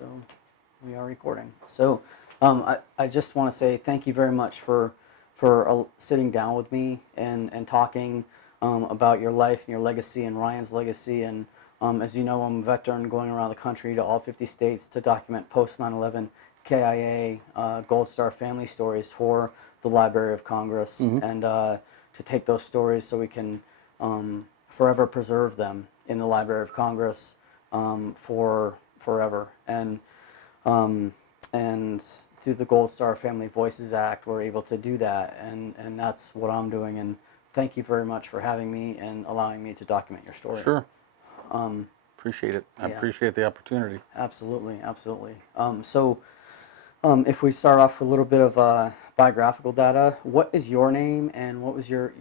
So we are recording. So I just want to say thank you very much for sitting down with me and talking about your life and your legacy and Ryan's legacy. And as you know, I'm a veteran going around the country to all 50 states to document post 9/11 KIA Gold Star family stories for the Library of Congress, and to take those stories so we can forever preserve them in the Library of Congress for forever. And through the Gold Star Family Voices Act, we're able to do that, and that's what I'm doing. And thank you very much for having me and allowing me to document your story. Sure. Appreciate it. I appreciate the opportunity. Absolutely, absolutely. If we start off with a little bit of biographical data, what is your name and what was your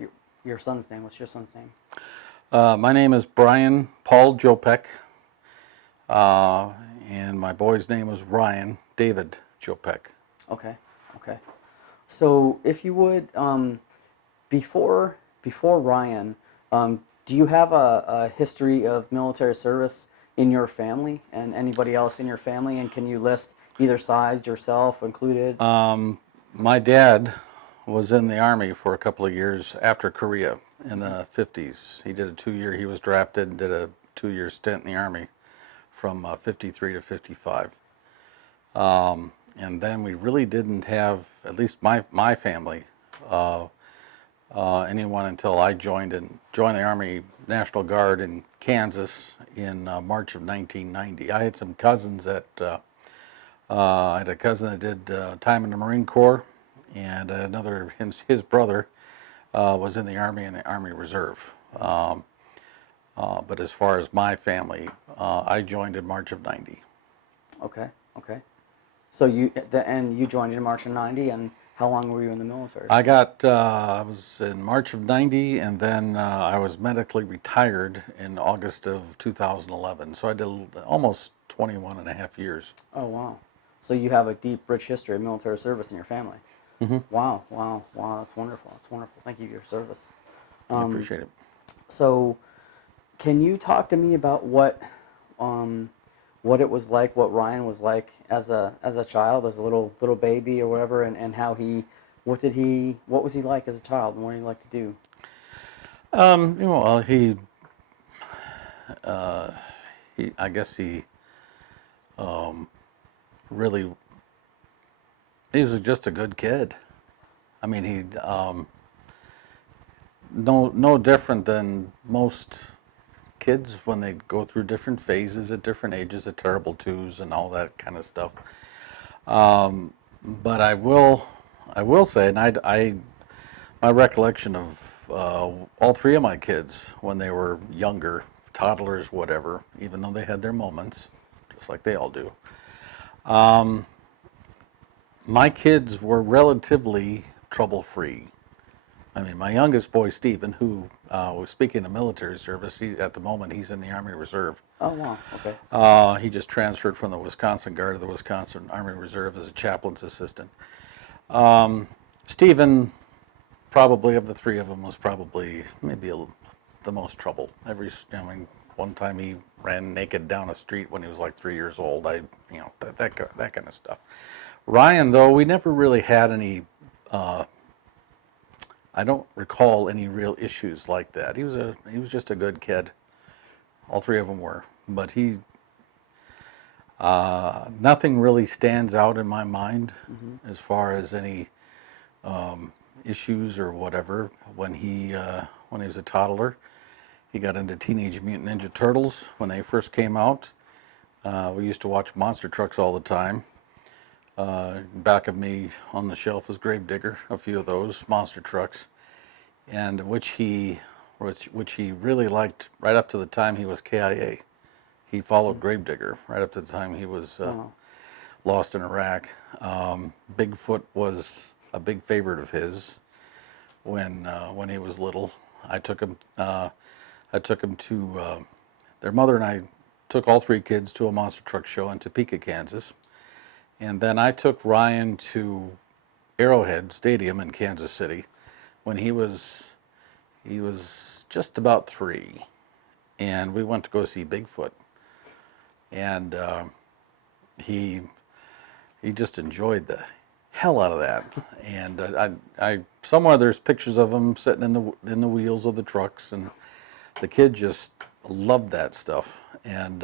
son's name? What's your son's name? My name is Brian Paul Jopek, and my boy's name was Ryan David Jopek. Okay, okay. So if you would, before Ryan, do you have a history of military service in your family and anybody else in your family? And can you list either side, yourself included? My dad was in the Army for a couple of years after Korea in the 50s. He did a 2-year, he was drafted and did a 2-year stint in the Army from 53 to 55. And then we really didn't have, at least my family, anyone until I joined the Army National Guard in Kansas in March of 1990. I had some cousins that, I had a cousin that did time in the Marine Corps, and another, his brother was in the Army and the Army Reserve. But as far as my family, I joined in March of 90. Okay, okay. So you joined in March of 90, and how long were you in the military? I was in March of 90, and then I was medically retired in August of 2011. So I did almost 21 and a half years. Oh, wow. So you have a deep, rich history of military service in your family. Wow, wow, wow, that's wonderful. That's wonderful. Thank you for your service. I appreciate it. So can you talk to me about what it was like, what Ryan was like as a child, as a little baby or whatever, and how what was he like as a child, and what did he like to do? Well, I guess he really, he was just a good kid. I mean, he no different than most kids when they go through different phases at different ages, the terrible twos and all that kind of stuff. But I will say, and my recollection of all three of my kids when they were younger, toddlers, whatever, even though they had their moments, just like they all do. My kids were relatively trouble-free. I mean, my youngest boy, Stephen, who was speaking of military service, at the moment he's in the Army Reserve. Oh, wow, okay. He just transferred from the Wisconsin Guard to the Wisconsin Army Reserve as a chaplain's assistant. Stephen, probably of the three of them, was probably maybe the most trouble. One time he ran naked down a street when he was like 3 years old. That kind of stuff. Ryan, though, we never really had any. I don't recall any real issues like that. He was just a good kid. All three of them were, but nothing really stands out in my mind as far as any issues or whatever. When he was a toddler, he got into Teenage Mutant Ninja Turtles when they first came out. We used to watch monster trucks all the time. Back of me on the shelf was Gravedigger, a few of those monster trucks, and which he really liked right up to the time he was KIA. He followed Gravedigger right up to the time he was lost in Iraq. Bigfoot was a big favorite of his when he was little. I took him to their mother and I took all three kids to a monster truck show in Topeka, Kansas. And then I took Ryan to Arrowhead Stadium in Kansas City when he was just about 3, and we went to go see Bigfoot. And he just enjoyed the hell out of that. And I somewhere there's pictures of him sitting in the wheels of the trucks, and the kid just loved that stuff. And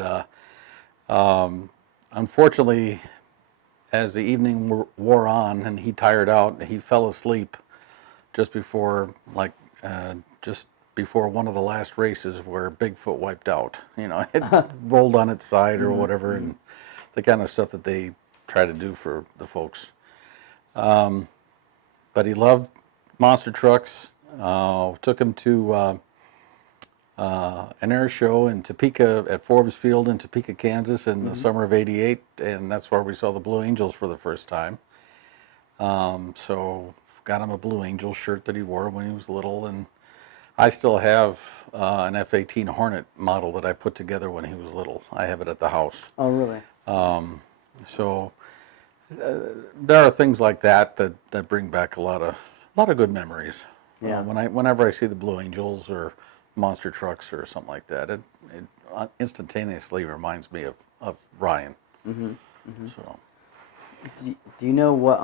unfortunately, as the evening wore on and he tired out, he fell asleep just before just before one of the last races where Bigfoot wiped out. You know, it rolled on its side or whatever, and the kind of stuff that they try to do for the folks. But he loved monster trucks. Took him to an air show in Topeka at Forbes Field in Topeka, Kansas in the summer of '88, and that's where we saw the Blue Angels for the first time. So got him a Blue Angel shirt that he wore when he was little, and I still have an F-18 Hornet model that I put together when he was little. I have it at the house. Oh, really? So there are things like that bring back a lot of good memories. Yeah. Whenever I see the Blue Angels or monster trucks or something like that, it instantaneously reminds me of Ryan. So, do you know what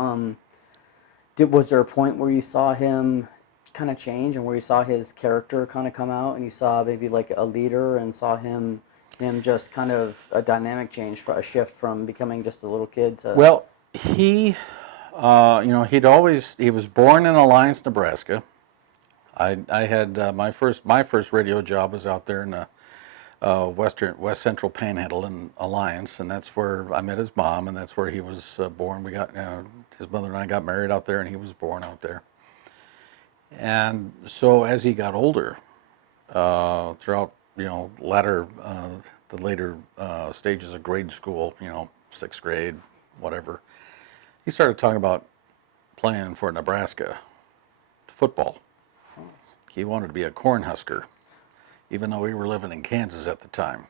was there a point where you saw him kind of change, and where you saw his character kind of come out, and you saw maybe like a leader, and saw him just kind of a dynamic change, for a shift from becoming just a little kid to... Well, he was born in Alliance, Nebraska. I had my first radio job was out there in the West Central Panhandle in Alliance, and that's where I met his mom, and that's where he was born. We got his mother and I got married out there, and he was born out there. And so as he got older, throughout the later stages of grade school, 6th grade, whatever, he started talking about playing for Nebraska football. He wanted to be a Cornhusker, even though we were living in Kansas at the time.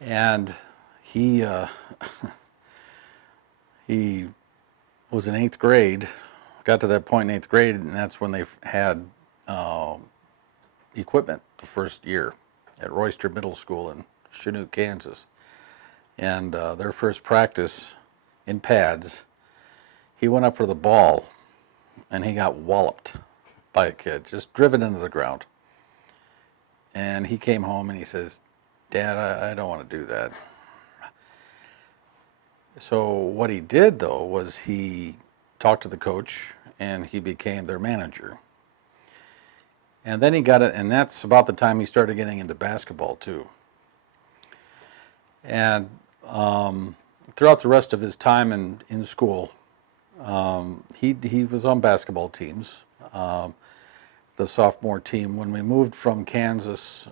And he he was in 8th grade, got to that point in 8th grade, and that's when they had equipment the first year at Royster Middle School in Chinook, Kansas. And their first practice in pads, he went up for the ball, and he got walloped by a kid, just driven into the ground. And he came home and he says, "Dad, I don't want to do that." So what he did, though, was he talked to the coach, and he became their manager. And then he got it, and that's about the time he started getting into basketball, too. And throughout the rest of his time in school, he was on basketball teams. The sophomore team, when we moved from Kansas,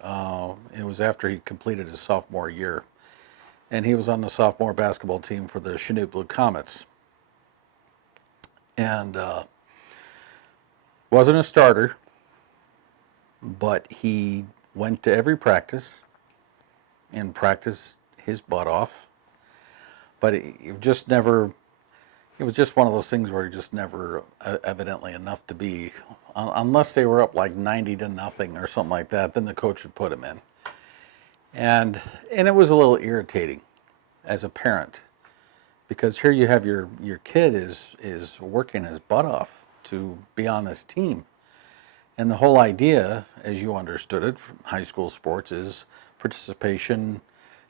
it was after he completed his sophomore year, and he was on the sophomore basketball team for the Chinook Blue Comets. And wasn't a starter, but he went to every practice and practiced his butt off. But it just never, it was just one of those things where he just never, evidently enough to be, unless they were up like 90-0 or something like that, then the coach would put him in. And it was a little irritating as a parent, because here you have your kid is working his butt off to be on this team. And the whole idea, as you understood it from high school sports, is participation,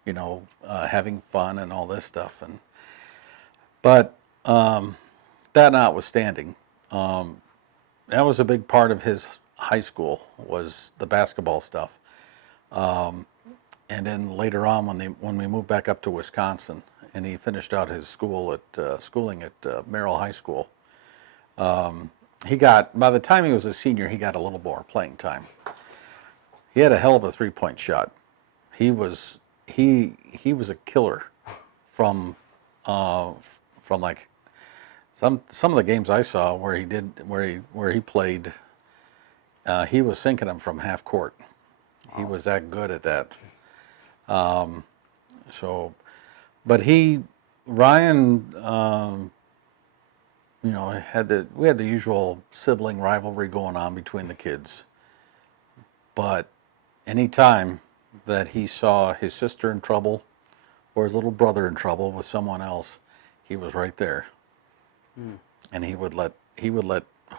having fun and all this stuff. But that notwithstanding, that was a big part of his high school, was the basketball stuff. And then later on, when we moved back up to Wisconsin, and he finished out his schooling at Merrill High School, by the time he was a senior, he got a little more playing time. He had a hell of a three-point shot. He was a killer from like some of the games I saw where he played. He was sinking them from half court. Wow. He was that good at that. But Ryan, we had the usual sibling rivalry going on between the kids. But any time that he saw his sister in trouble, or his little brother in trouble with someone else, he was right there. Mm. And he would let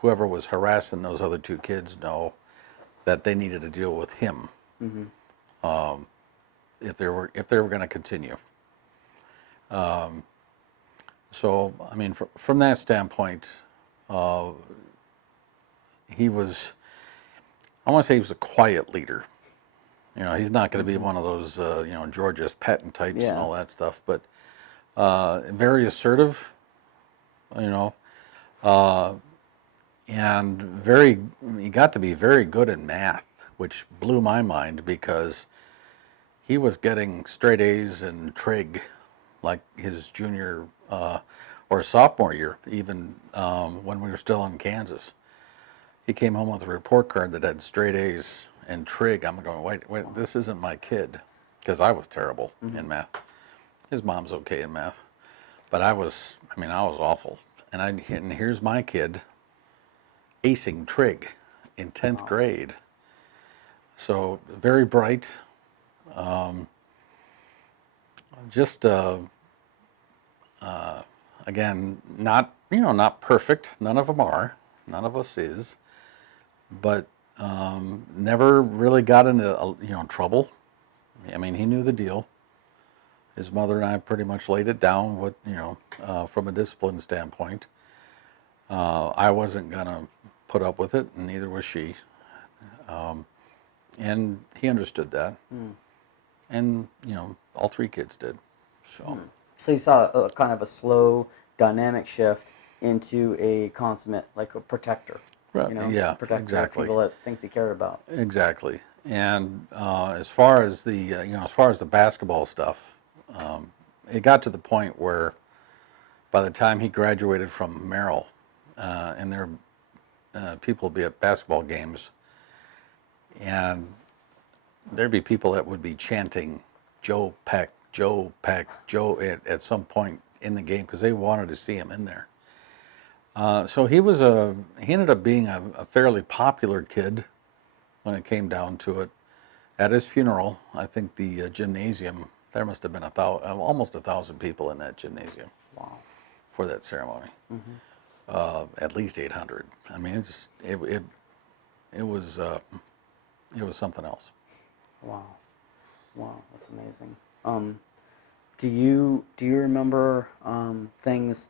whoever was harassing those other two kids know that they needed to deal with him, Mm-hmm. if they were going to continue. So I mean, from that standpoint, he was, I want to say he was a quiet leader. You know, he's not going to be one of those George S. Patton types and all that stuff, but very assertive. You know, and he got to be very good in math, which blew my mind because he was getting straight A's in trig like his junior or sophomore year, even when we were still in Kansas. He came home with a report card that had straight A's in trig. I'm going, wait, this isn't my kid, because I was terrible in math. His mom's okay in math, but I was awful. And here's my kid acing trig in 10th grade. So very bright. Just again, not perfect. None of them are. None of us is. But never really got into trouble. I mean, he knew the deal. His mother and I pretty much laid it down with from a discipline standpoint. I wasn't gonna put up with it, and neither was she. And he understood that. And all three kids did. So you saw a kind of a slow dynamic shift into a consummate, like a protector. right, yeah, Protector exactly. of people that things he cared about. Exactly. And as far as the basketball stuff, it got to the point where by the time he graduated from Merrill, and there people would be at basketball games, and there'd be people that would be chanting Joe Peck, Joe Peck, Joe at some point in the game because they wanted to see him in there. So he ended up being a fairly popular kid when it came down to it. At his funeral, I think the gymnasium, there must have been almost 1,000 people in that gymnasium. Wow. For that ceremony. At least 800. I mean, it was something else. Wow, that's amazing. Do you remember things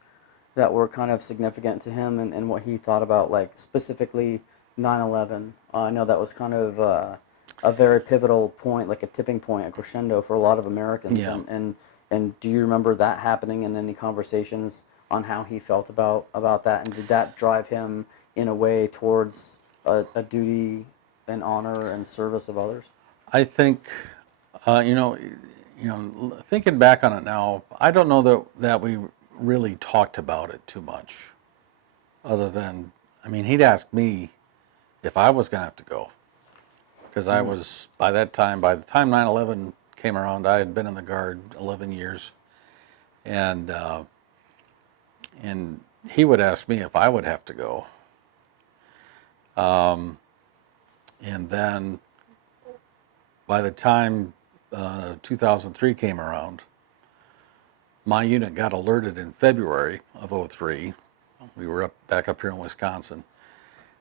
that were kind of significant to him and what he thought about, like specifically 9/11? I know that was kind of a very pivotal point, like a tipping point, a crescendo for a lot of Americans. Yeah. And do you remember that happening in any conversations on how he felt about that, and did that drive him in a way towards a duty and honor and service of others? I think, thinking back on it now, I don't know that we really talked about it too much. Other than, I mean, he'd ask me if I was going to have to go, because I was by the time 9/11 came around, I had been in the Guard 11 years, and he would ask me if I would have to go. And then by the time 2003 came around, my unit got alerted in February of '03. We were back up here in Wisconsin,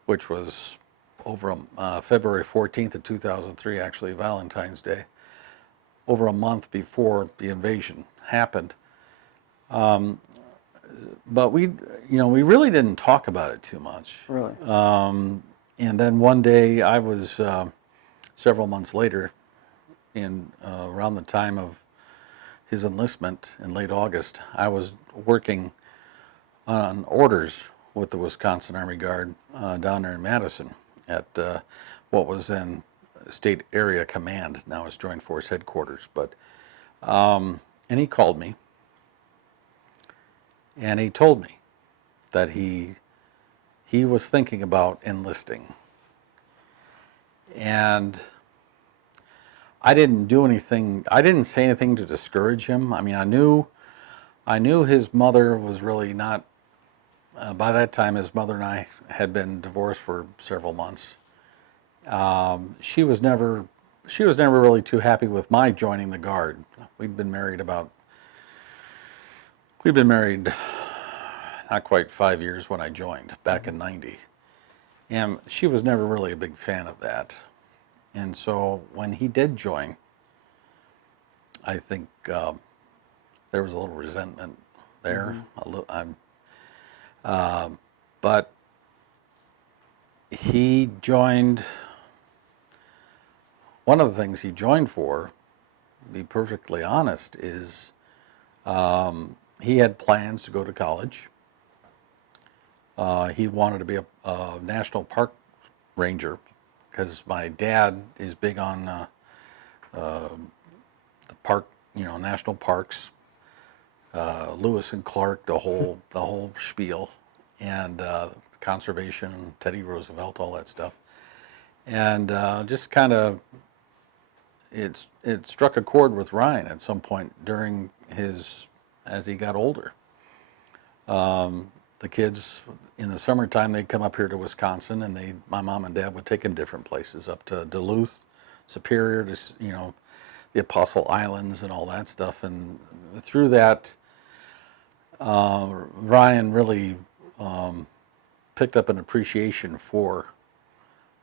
which was over February 14th of 2003, actually Valentine's Day, over a month before the invasion happened. But we really didn't talk about it too much. Really? And then one day, I was several months later, around the time of his enlistment in late August, I was working on orders with the Wisconsin Army Guard down there in Madison at what was then State Area Command, now it's Joint Force Headquarters. But and he called me, and he told me that he was thinking about enlisting. And I didn't do anything. I didn't say anything to discourage him. I mean, I knew his mother was really not. By that time, his mother and I had been divorced for several months. She was never she was never really too happy with my joining the Guard. We'd been married not quite 5 years when I joined, back in '90. And she was never really a big fan of that. And so when he did join, I think there was a little resentment there. But he joined, one of the things he joined for, to be perfectly honest, is he had plans to go to college. He wanted to be a national park ranger because my dad is big on the park, national parks, Lewis and Clark, the whole spiel, and conservation, Teddy Roosevelt, all that stuff, and just kind of it struck a chord with Ryan at some point during as he got older. The kids in the summertime, they'd come up here to Wisconsin, and my mom and dad would take them different places, up to Duluth, Superior, to the Apostle Islands and all that stuff. And through that, Ryan really picked up an appreciation for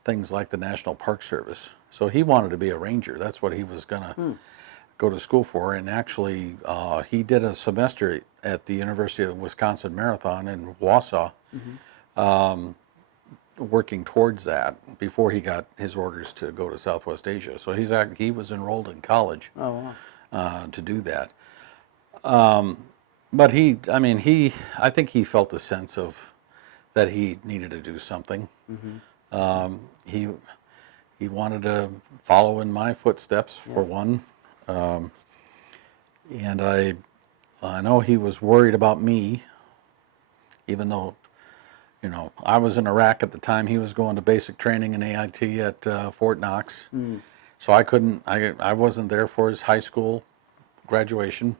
things like the National Park Service. So he wanted to be a ranger. That's what he was gonna go to school for. And actually, he did a semester at the University of Wisconsin Marathon in Wausau, working towards that before he got his orders to go to Southwest Asia. So he was enrolled in college to do that. But I think he felt a sense of that he needed to do something. He wanted to follow in my footsteps, for one. And I know he was worried about me, even though, I was in Iraq at the time. He was going to basic training in AIT at Fort Knox. So I wasn't there for his high school graduation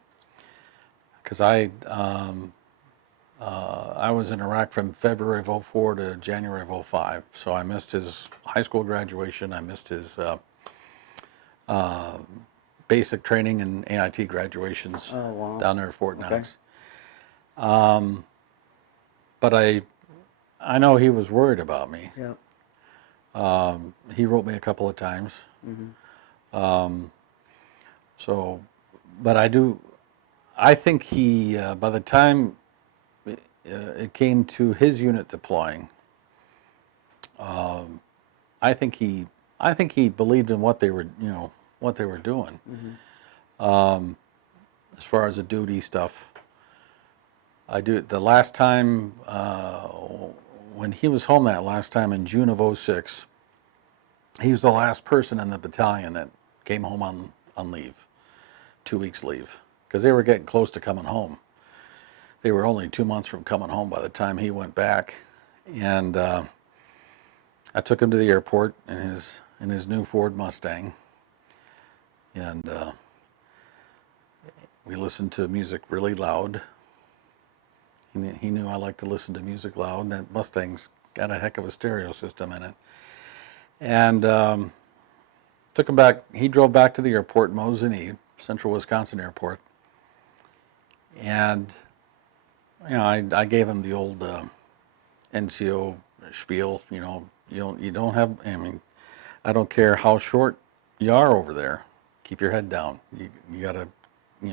because I was in Iraq from February of '04 to January of '05. So I missed his high school graduation. I missed his basic training and AIT graduations down there at Fort Knox. But I know he was worried about me. He wrote me a couple of times. But I think he, by the time it came to his unit deploying, I think he believed in what they were doing. As far as the duty stuff, the last time when he was home that last time in June of '06, he was the last person in the battalion that came home on leave, 2 weeks leave, because they were getting close to coming home. They were only 2 months from coming home by the time he went back, and I took him to the airport in his new Ford Mustang, and we listened to music really loud. He knew I like to listen to music loud, and that Mustang's got a heck of a stereo system in it. And took him back. He drove back to the airport, Mosinee, Central Wisconsin Airport. And I gave him the old NCO spiel. You don't have. I don't care how short you are over there. Keep your head down. You gotta,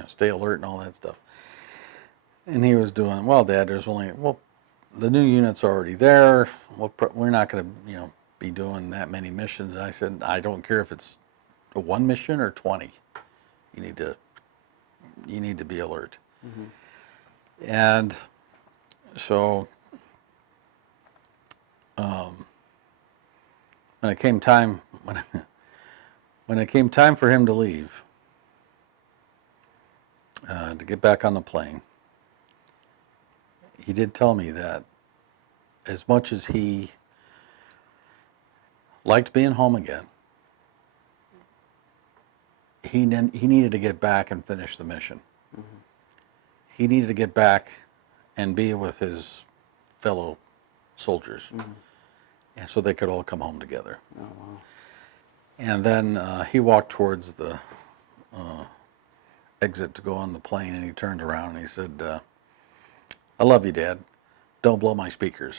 stay alert and all that stuff. And he was doing, well, Dad, the new unit's already there. We're not going to, be doing that many missions. And I said, I don't care if it's a 1 mission or 20. You need to be alert. And so when it came time for him to leave, to get back on the plane, he did tell me that as much as he liked being home again, he needed to get back and finish the mission. He needed to get back and be with his fellow soldiers, and so they could all come home together. And then he walked towards the exit to go on the plane, and he turned around and he said, "I love you, Dad. Don't blow my speakers."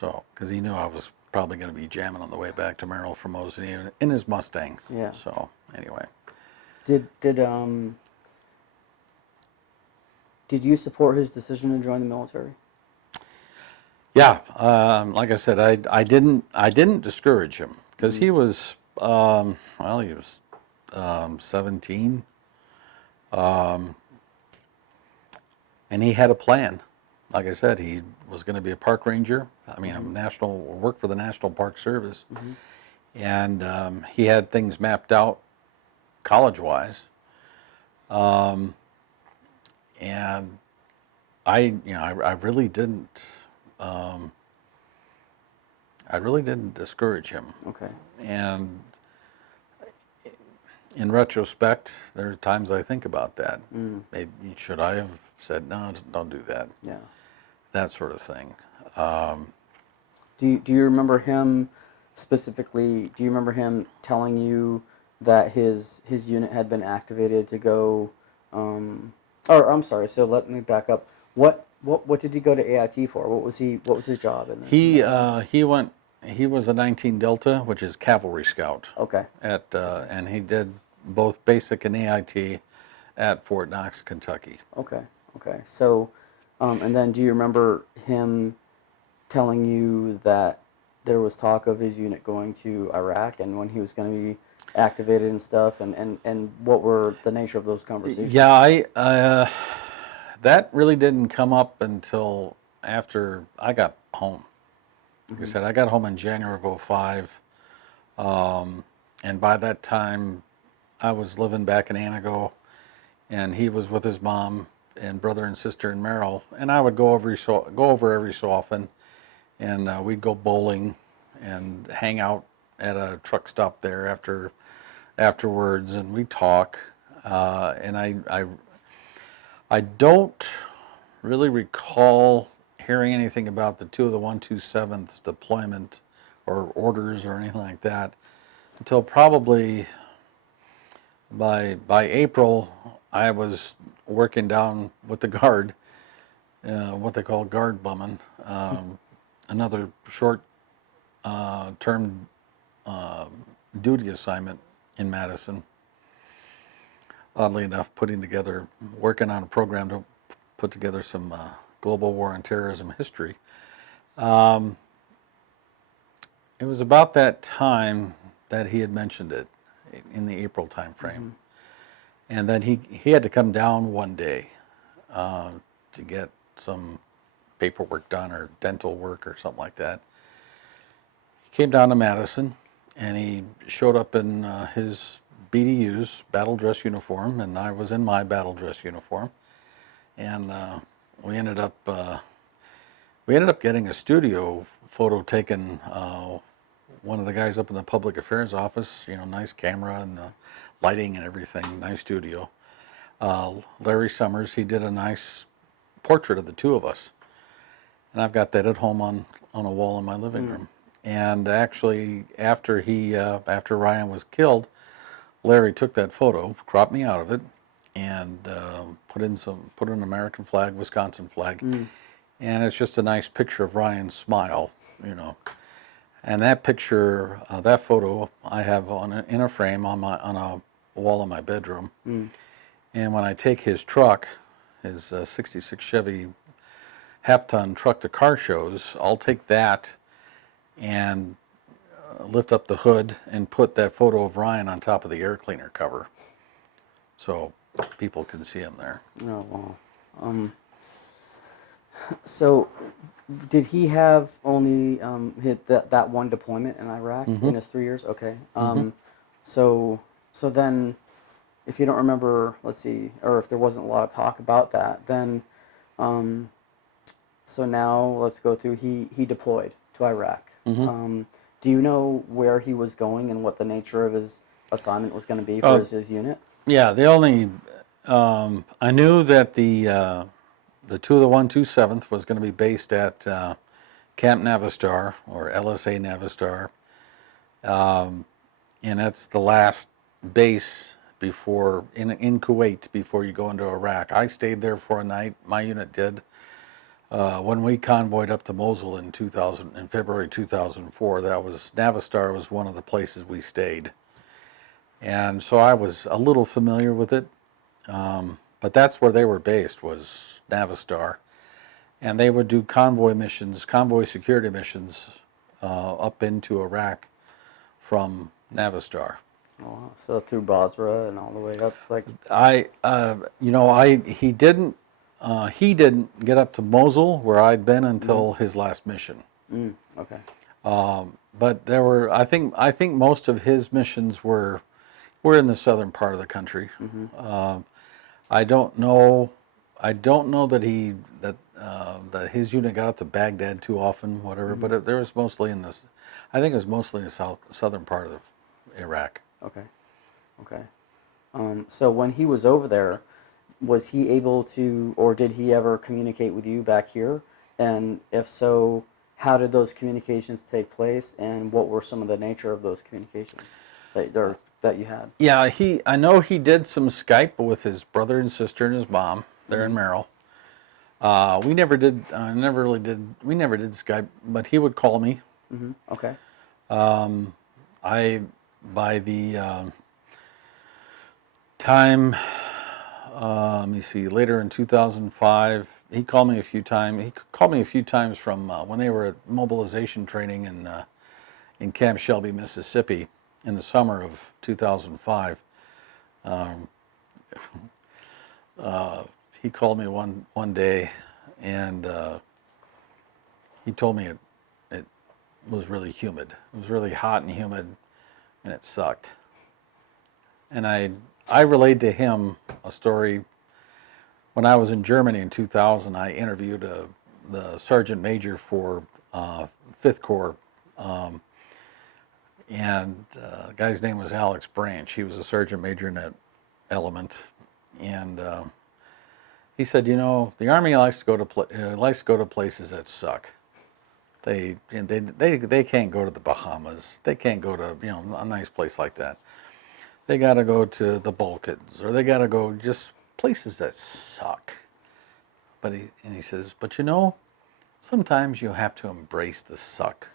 So, because he knew I was probably going to be jamming on the way back to Merrill from Ozone in his Mustang. Yeah. So, anyway. Did you support his decision to join the military? Yeah, like I said, I didn't discourage him because he was he was 17, and he had a plan. Like I said, he was going to be a park ranger. I mean, work for the National Park Service, and he had things mapped out college-wise. And I really didn't. I really didn't discourage him. Okay. And in retrospect, there are times I think about that. Maybe should I have said no? Don't do that. Yeah. That sort of thing. Do you remember him specifically? Do you remember him telling you that his unit had been activated to go? Or I'm sorry. So let me back up. What did he go to AIT for? What was his job? He was a 19 Delta, which is cavalry scout. Okay. And he did both basic and AIT at Fort Knox, Kentucky. Okay. So, and then do you remember him telling you that there was talk of his unit going to Iraq and when he was going to be activated and stuff, and what were the nature of those conversations? Yeah, that really didn't come up until after I got home. Like I said, I got home in January of 2005, and by that time, I was living back in Anago, and he was with his mom and brother and sister in Merrill, and I would go over every so often, and we'd go bowling and hang out at a truck stop there afterwards, and we'd talk, and I don't really recall hearing anything about the 2 of the 127th's deployment or orders or anything like that until probably by April. I was working down with the guard, what they call guard bumming, another short term duty assignment in Madison. Oddly enough, working on a program to put together some global war on terrorism history. It was about that time that he had mentioned it, in the April time frame. And then he had to come down one day to get some paperwork done or dental work or something like that. He came down to Madison, and he showed up in his BDU's battle dress uniform, and I was in my battle dress uniform, and we ended up getting a studio photo taken. One of the guys up in the public affairs office, nice camera and lighting and everything, nice studio. Larry Summers, he did a nice portrait of the two of us, and I've got that at home on a wall in my living room. And actually, after Ryan was killed, Larry took that photo, cropped me out of it, and put an American flag, Wisconsin flag, and it's just a nice picture of Ryan's smile, And that picture, that photo, I have in a frame on a wall in my bedroom. And when I take his truck, his '66 Chevy half-ton truck to car shows, I'll take that and lift up the hood and put that photo of Ryan on top of the air cleaner cover, so people can see him there. Oh wow. So, did he have only hit that one deployment in Iraq in his 3 years? Okay. So then, if you don't remember, let's see, or if there wasn't a lot of talk about that, then, so now let's go through. He deployed to Iraq. Do you know where he was going and what the nature of his assignment was going to be for his unit? Yeah, I knew that the 2 of the 127th was going to be based at Camp Navistar, or LSA Navistar, And that's the last base before in Kuwait before you go into Iraq. I stayed there for a night. My unit did. When we convoyed up to Mosul in February 2004, Navistar was one of the places we stayed, and so I was a little familiar with it. But that's where they were based, was Navistar, and they would do convoy security missions up into Iraq from Navistar. Oh, wow. So through Basra and all the way up, like. He didn't get up to Mosul where I'd been until his last mission. Okay. But I think most of his missions were in the southern part of the country. I don't know that his unit got up to Baghdad too often, whatever. But there was mostly I think it was mostly in the southern part of Iraq. Okay. Okay. So when he was over there, was he able to, or did he ever communicate with you back here? And if so, how did those communications take place, and what were some of the nature of those communications that you had? Yeah, I know he did some Skype with his brother and sister and his mom there in Merrill. We never did Skype, but he would call me. Okay. By the time, let me see, later in 2005, he called me a few times. He called me a few times from when they were at mobilization training in Camp Shelby, Mississippi, in the summer of 2005. He called me one day, and he told me it was really humid. It was really hot and humid, and it sucked. And I relayed to him a story. When I was in Germany in 2000, I interviewed the sergeant major for 5th Corps, and the guy's name was Alex Branch. He was a sergeant major in that element, and he said, the Army likes to go to places that suck. They can't go to the Bahamas. They can't go to a nice place like that. They got to go to the Balkans, or they got to go just places that suck. But he says, but sometimes you have to embrace the suck.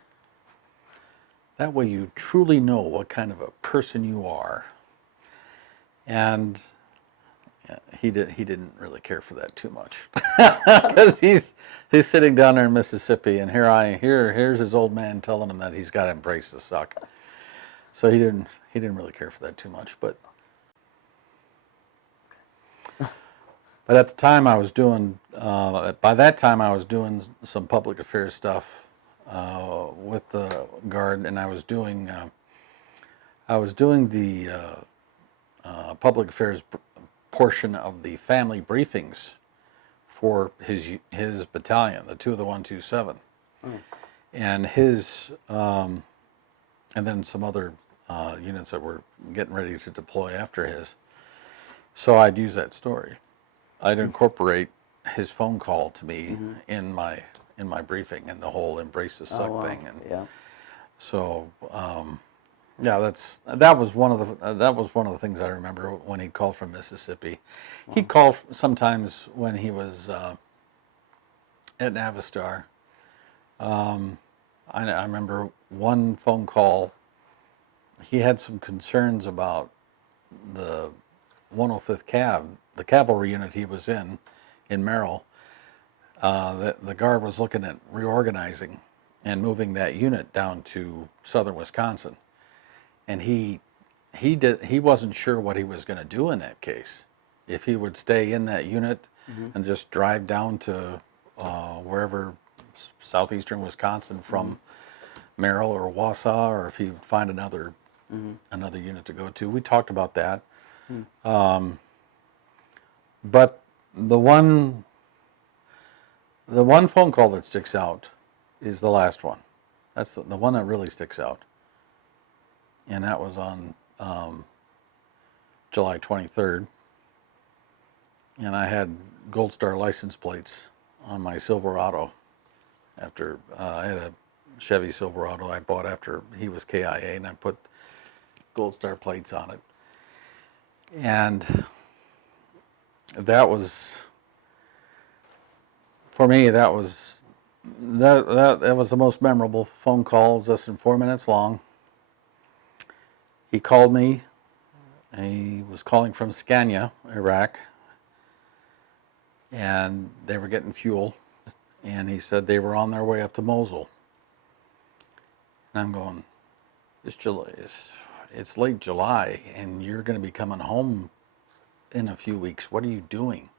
That way you truly know what kind of a person you are. And he didn't really care for that too much, because he's sitting down there in Mississippi, and here's his old man telling him that he's got to embrace the suck. So he didn't really care for that too much, but at the time I was doing by that time I was doing some public affairs stuff with the Guard, and I was doing the public affairs portion of the family briefings for his battalion, the 2 of the 127, and and then some other units that were getting ready to deploy after his. So I'd use that story. I'd incorporate his phone call to me in my briefing, and the whole embrace the suck thing. And yeah. so yeah, that was one of the things I remember when he'd call from Mississippi. Wow. He'd call sometimes when he was at Navistar. I remember one phone call. He had some concerns about the 105th Cav, the cavalry unit he was in Merrill. The Guard was looking at reorganizing and moving that unit down to southern Wisconsin, and he wasn't sure what he was going to do in that case. If he would stay in that unit and just drive down to wherever southeastern Wisconsin from Merrill or Wausau, or if he would find another unit to go to. We talked about that. But the one phone call that sticks out is the last one. That's the one that really sticks out. And that was on July 23rd. And I had Gold Star license plates on my Silverado after I had a Chevy Silverado I bought after he was KIA, and I put Gold Star plates on it. And that was, for me, that was the most memorable phone call. It was less than 4 minutes long. He called me. He was calling from Scania, Iraq, and they were getting fuel. And he said they were on their way up to Mosul. And I'm going, it's late July, and you're going to be coming home in a few weeks. What are you doing?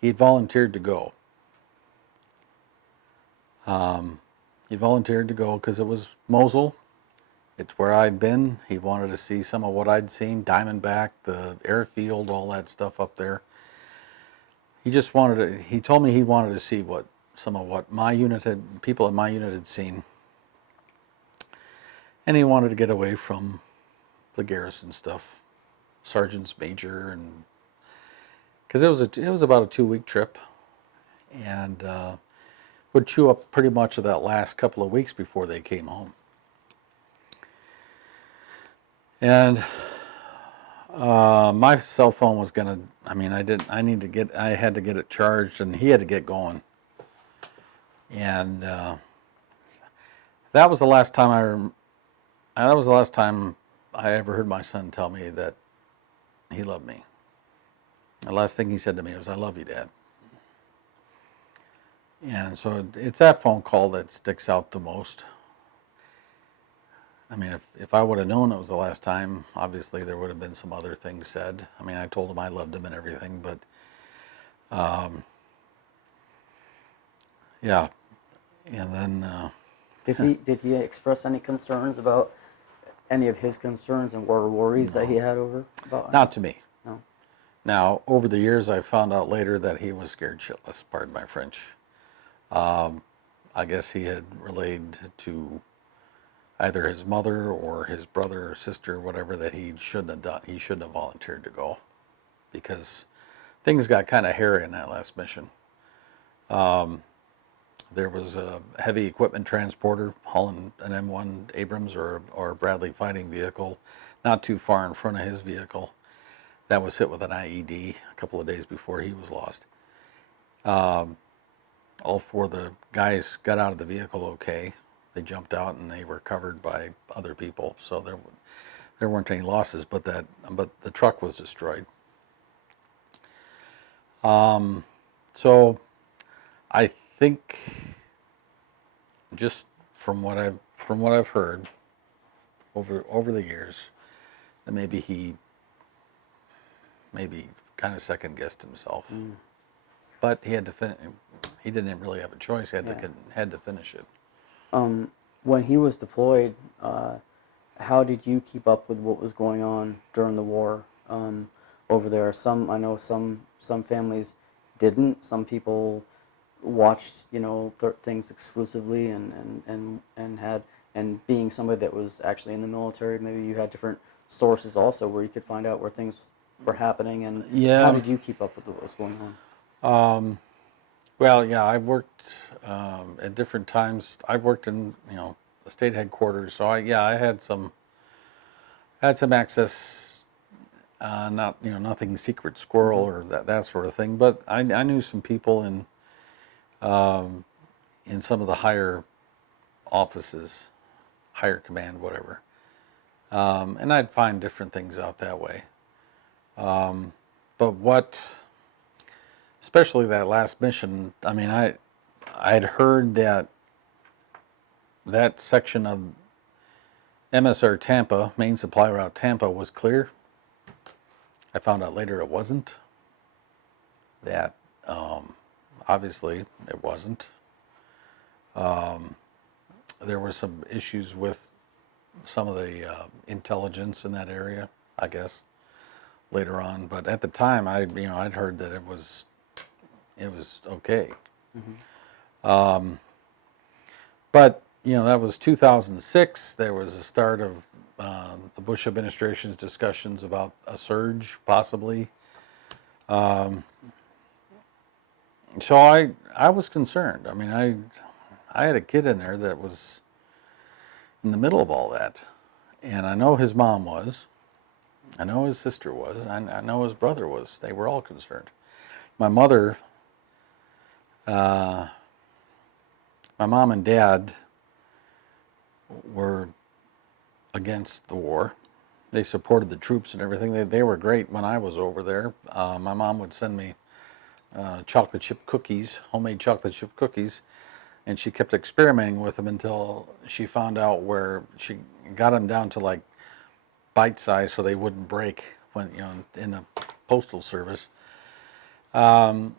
He volunteered to go. He volunteered to go because it was Mosul. It's where I'd been. He wanted to see some of what I'd seen, Diamondback, the airfield, all that stuff up there. He just wanted to, he told me he wanted to see some of what people in my unit had seen. And he wanted to get away from the garrison stuff, sergeants major, and because it was about a 2-week trip, and would chew up pretty much of that last couple of weeks before they came home. And my cell phone was gonna. I mean, I had to get it charged, and he had to get going. And that was the last time I ever heard my son tell me that he loved me. The last thing he said to me was, "I love you, Dad." And so it's that phone call that sticks out the most. I mean, if I would have known it was the last time, obviously there would have been some other things said. I mean, I told him I loved him and everything, but yeah. And then did he express any concerns about any of his concerns and worries that he had about? Not to me. No. Now, over the years, I found out later that he was scared shitless. Pardon my French. I guess he had relayed to either his mother or his brother or sister, whatever, that he shouldn't have done. He shouldn't have volunteered to go because things got kind of hairy in that last mission. There was a heavy equipment transporter hauling an M1 Abrams or Bradley fighting vehicle not too far in front of his vehicle that was hit with an IED a couple of days before he was lost. All 4 of the guys got out of the vehicle okay. They jumped out and they were covered by other people, so there weren't any losses. But the truck was destroyed. So I think, just from what I've heard over the years, that maybe he kind of second guessed himself. But he had to finish. He didn't really have a choice. He had to finish it. When he was deployed, how did you keep up with what was going on during the war over there? I know some families didn't. Some people watched, things exclusively, and being somebody that was actually in the military, maybe you had different sources also where you could find out where things were happening. And how did you keep up with what was going on? Well, yeah, I've worked at different times. I've worked in, the state headquarters, so I had some access. Not, nothing secret squirrel or that sort of thing, but I knew some people in some of the higher offices, higher command, whatever, and I'd find different things out that way. But especially that last mission, I mean, I'd heard that section of MSR Tampa, main supply route Tampa, was clear. I found out later it wasn't. That obviously it wasn't. There were some issues with some of the intelligence in that area, I guess, later on. But at the time, I'd heard that it was okay. But that was 2006. There was the start of the Bush administration's discussions about a surge, possibly. So I was concerned. I mean, I had a kid in there that was in the middle of all that. And I know his mom was. I know his sister was. I know his brother was. They were all concerned. My mother, my mom and dad were against the war. They supported the troops and everything. They were great when I was over there. My mom would send me chocolate chip cookies, homemade chocolate chip cookies, and she kept experimenting with them until she found out where she got them down to like bite size so they wouldn't break when, you know, in the postal service. And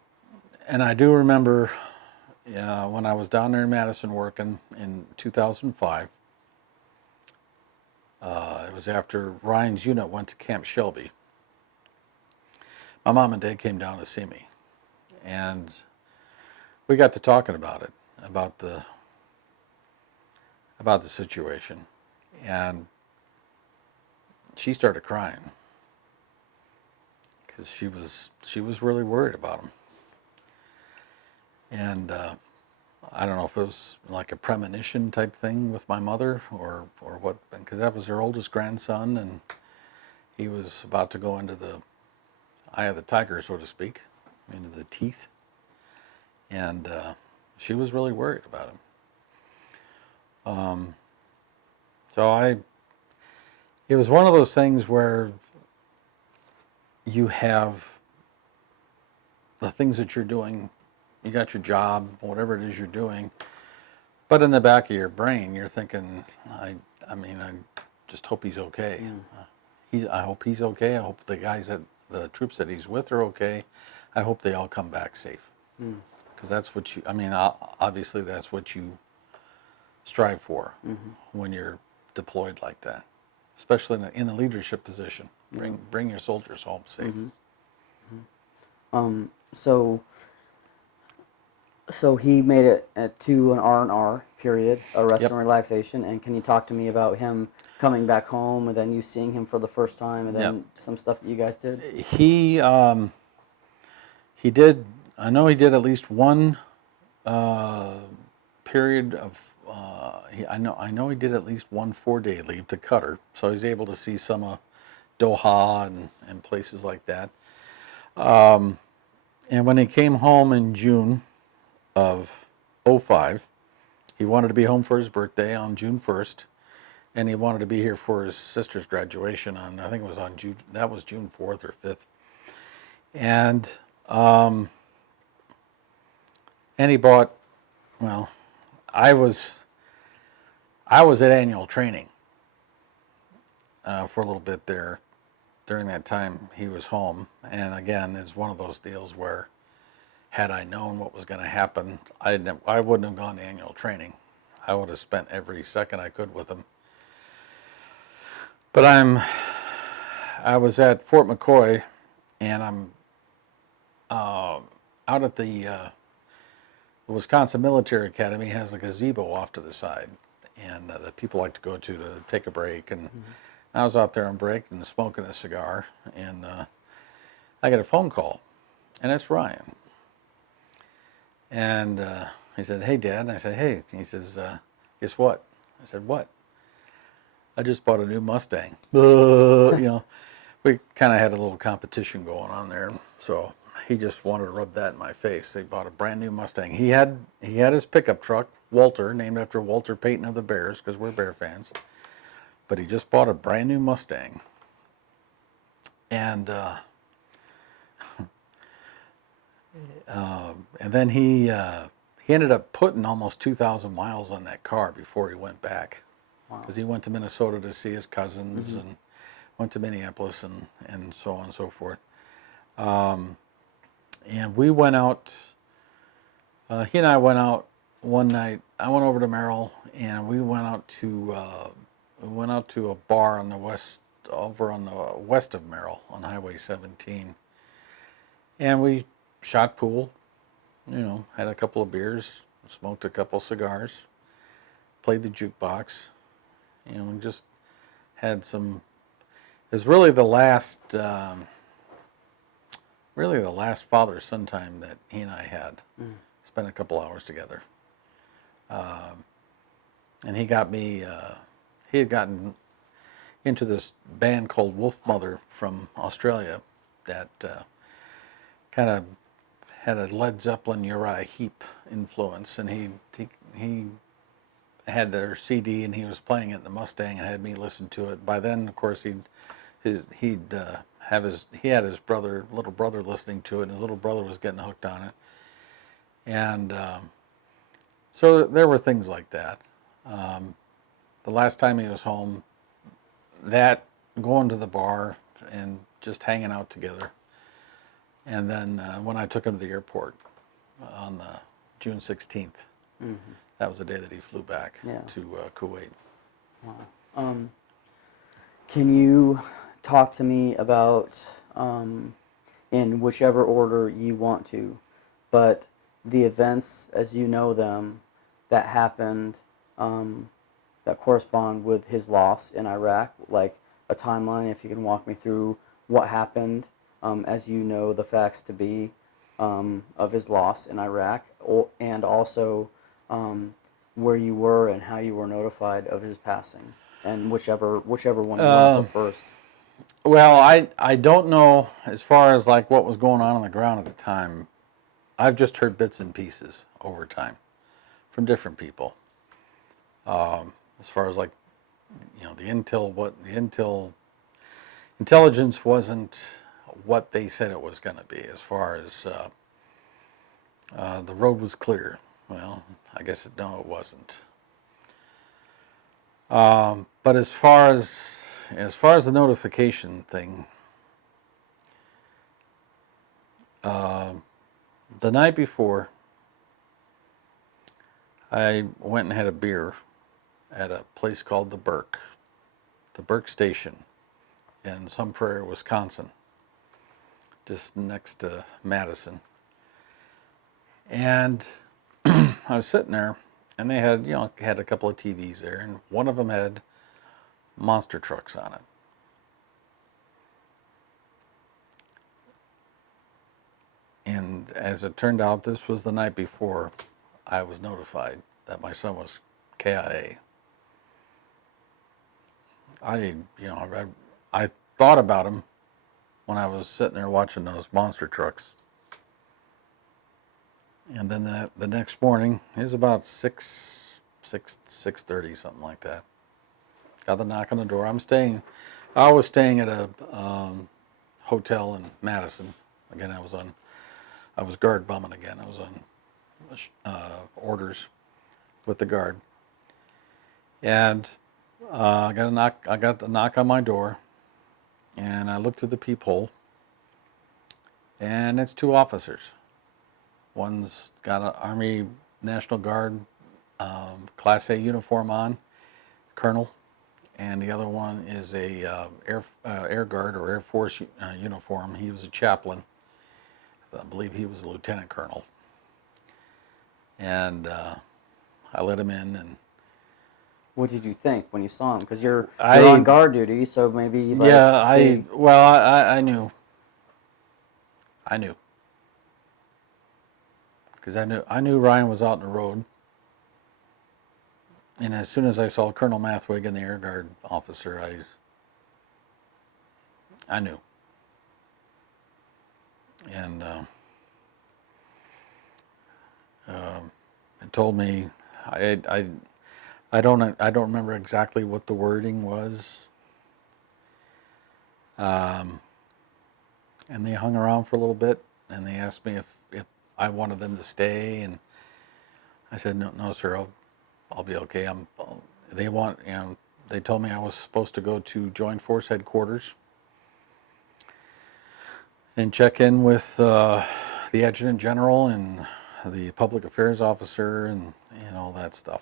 I do remember when I was down there in Madison working in 2005. It was after Ryan's unit went to Camp Shelby. My mom and dad came down to see me, and we got to talking about it, about the situation, and she started crying because she was really worried about him. And I don't know if it was like a premonition type thing with my mother or what, because that was her oldest grandson, and he was about to go into the eye of the tiger, so to speak, into the teeth. And she was really worried about him. It was one of those things where you have the things that you're doing, you got your job, whatever it is you're doing, but in the back of your brain, you're thinking, I just hope he's okay. I hope he's okay. I hope the troops that he's with are okay. I hope they all come back safe. Because that's what obviously that's what you strive for when you're deployed like that, especially in a leadership position. Bring your soldiers home safe. So he made it to an R&R period, a rest and relaxation. And can you talk to me about him coming back home and then you seeing him for the first time and then some stuff that you guys did? He did. I know he did at least one period of. I know he did at least one 4-day leave to Qatar, so he's able to see some of Doha and places like that. And when he came home in June of 2005, he wanted to be home for his birthday on June 1st, and he wanted to be here for his sister's graduation on, I think it was on June 4th or 5th. And he bought, well, I was at annual training for a little bit there during that time he was home. And again, it's one of those deals where had I known what was going to happen, I wouldn't have gone to annual training. I would have spent every second I could with him. But I was at Fort McCoy, and I'm out at the Wisconsin Military Academy has a gazebo off to the side, and the people like to go to take a break. And I was out there on break and smoking a cigar, and I get a phone call, and it's Ryan. And he said, "Hey, Dad." And I said, "Hey." He says, "Guess what?" I said, "What?" "I just bought a new Mustang." You know, we kind of had a little competition going on there, so he just wanted to rub that in my face. They bought a brand new Mustang. He had his pickup truck, Walter, named after Walter Payton of the Bears, because we're Bear fans. But he just bought a brand new Mustang, and then he ended up putting almost 2,000 miles on that car before he went back, because he went to Minnesota to see his cousins and went to Minneapolis and so on and so forth. And we went out. He and I went out one night. I went over to Merrill, and we went out to a bar on the west of Merrill on Highway 17, and we shot pool. You know, had a couple of beers, smoked a couple cigars, played the jukebox. You know, and just had some. It was really the last father-son time that he and I had. Spent a couple hours together. And he got me, he had gotten into this band called Wolf Mother from Australia that kind of had a Led Zeppelin Uriah Heep influence, and he had their CD and he was playing it in the Mustang and had me listen to it. By then, of course, he had his little brother listening to it, and his little brother was getting hooked on it, and so there were things like that. The last time he was home, that going to the bar and just hanging out together. And then when I took him to the airport on June 16th, that was the day that he flew back to Kuwait. Wow. Can you talk to me about, in whichever order you want to, but the events as you know them that happened that correspond with his loss in Iraq, like a timeline, if you can walk me through what happened as you know the facts to be of his loss in Iraq, and also where you were and how you were notified of his passing, and whichever one you want to go first. Well, I don't know as far as like what was going on the ground at the time. I've just heard bits and pieces over time from different people. As far as like, the intelligence wasn't what they said it was going to be. As far as the road was clear. Well, I guess no, it wasn't. But as far as the notification thing, the night before, I went and had a beer at a place called the Burke Station in Sun Prairie, Wisconsin, just next to Madison. And I was sitting there, and they had a couple of TVs there, and one of them had monster trucks on it. And as it turned out, this was the night before I was notified that my son was KIA. I thought about him when I was sitting there watching those monster trucks. And then the next morning, it was about 6:30, something like that. Got the knock on the door. I was staying at a hotel in Madison. Again, I was guard bumming again. I was on orders with the guard. And I got the knock on my door, and I looked through the peephole, and it's two officers. One's got an Army National Guard Class A uniform on, colonel, and the other one is a Air Guard or Air Force uniform. He was a chaplain. I believe he was a lieutenant colonel. And I let him in. And what did you think when you saw him? Because you're on guard duty, so maybe like I knew. Because I knew Ryan was out on the road, and as soon as I saw Colonel Mathwig and the Air Guard officer, I knew. And it told me I don't remember exactly what the wording was. And they hung around for a little bit, and they asked me if I wanted them to stay, and I said no sir, I'll be okay. They told me I was supposed to go to Joint Force Headquarters and check in with the Adjutant General and the Public Affairs Officer and all that stuff.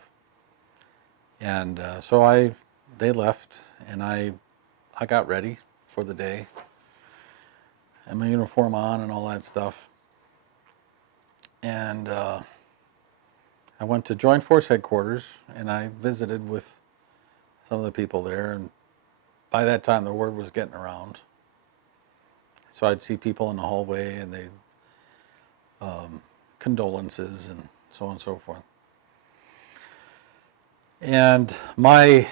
And so they left, and I got ready for the day, and my uniform on and all that stuff. And I went to Joint Force Headquarters, and I visited with some of the people there, and by that time the word was getting around. So I'd see people in the hallway, and they'd condolences and so on and so forth. And the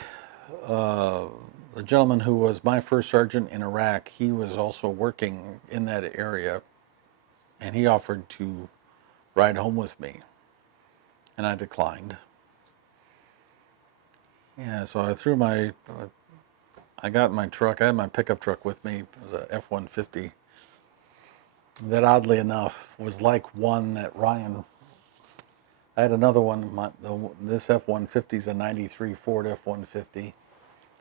gentleman who was my first sergeant in Iraq, he was also working in that area, and he offered to ride home with me, and I declined. Yeah, so I got my truck. I had my pickup truck with me. It was a F-150 that, oddly enough, was like one that Ryan. I had another one. This F-150 is a '93 Ford F-150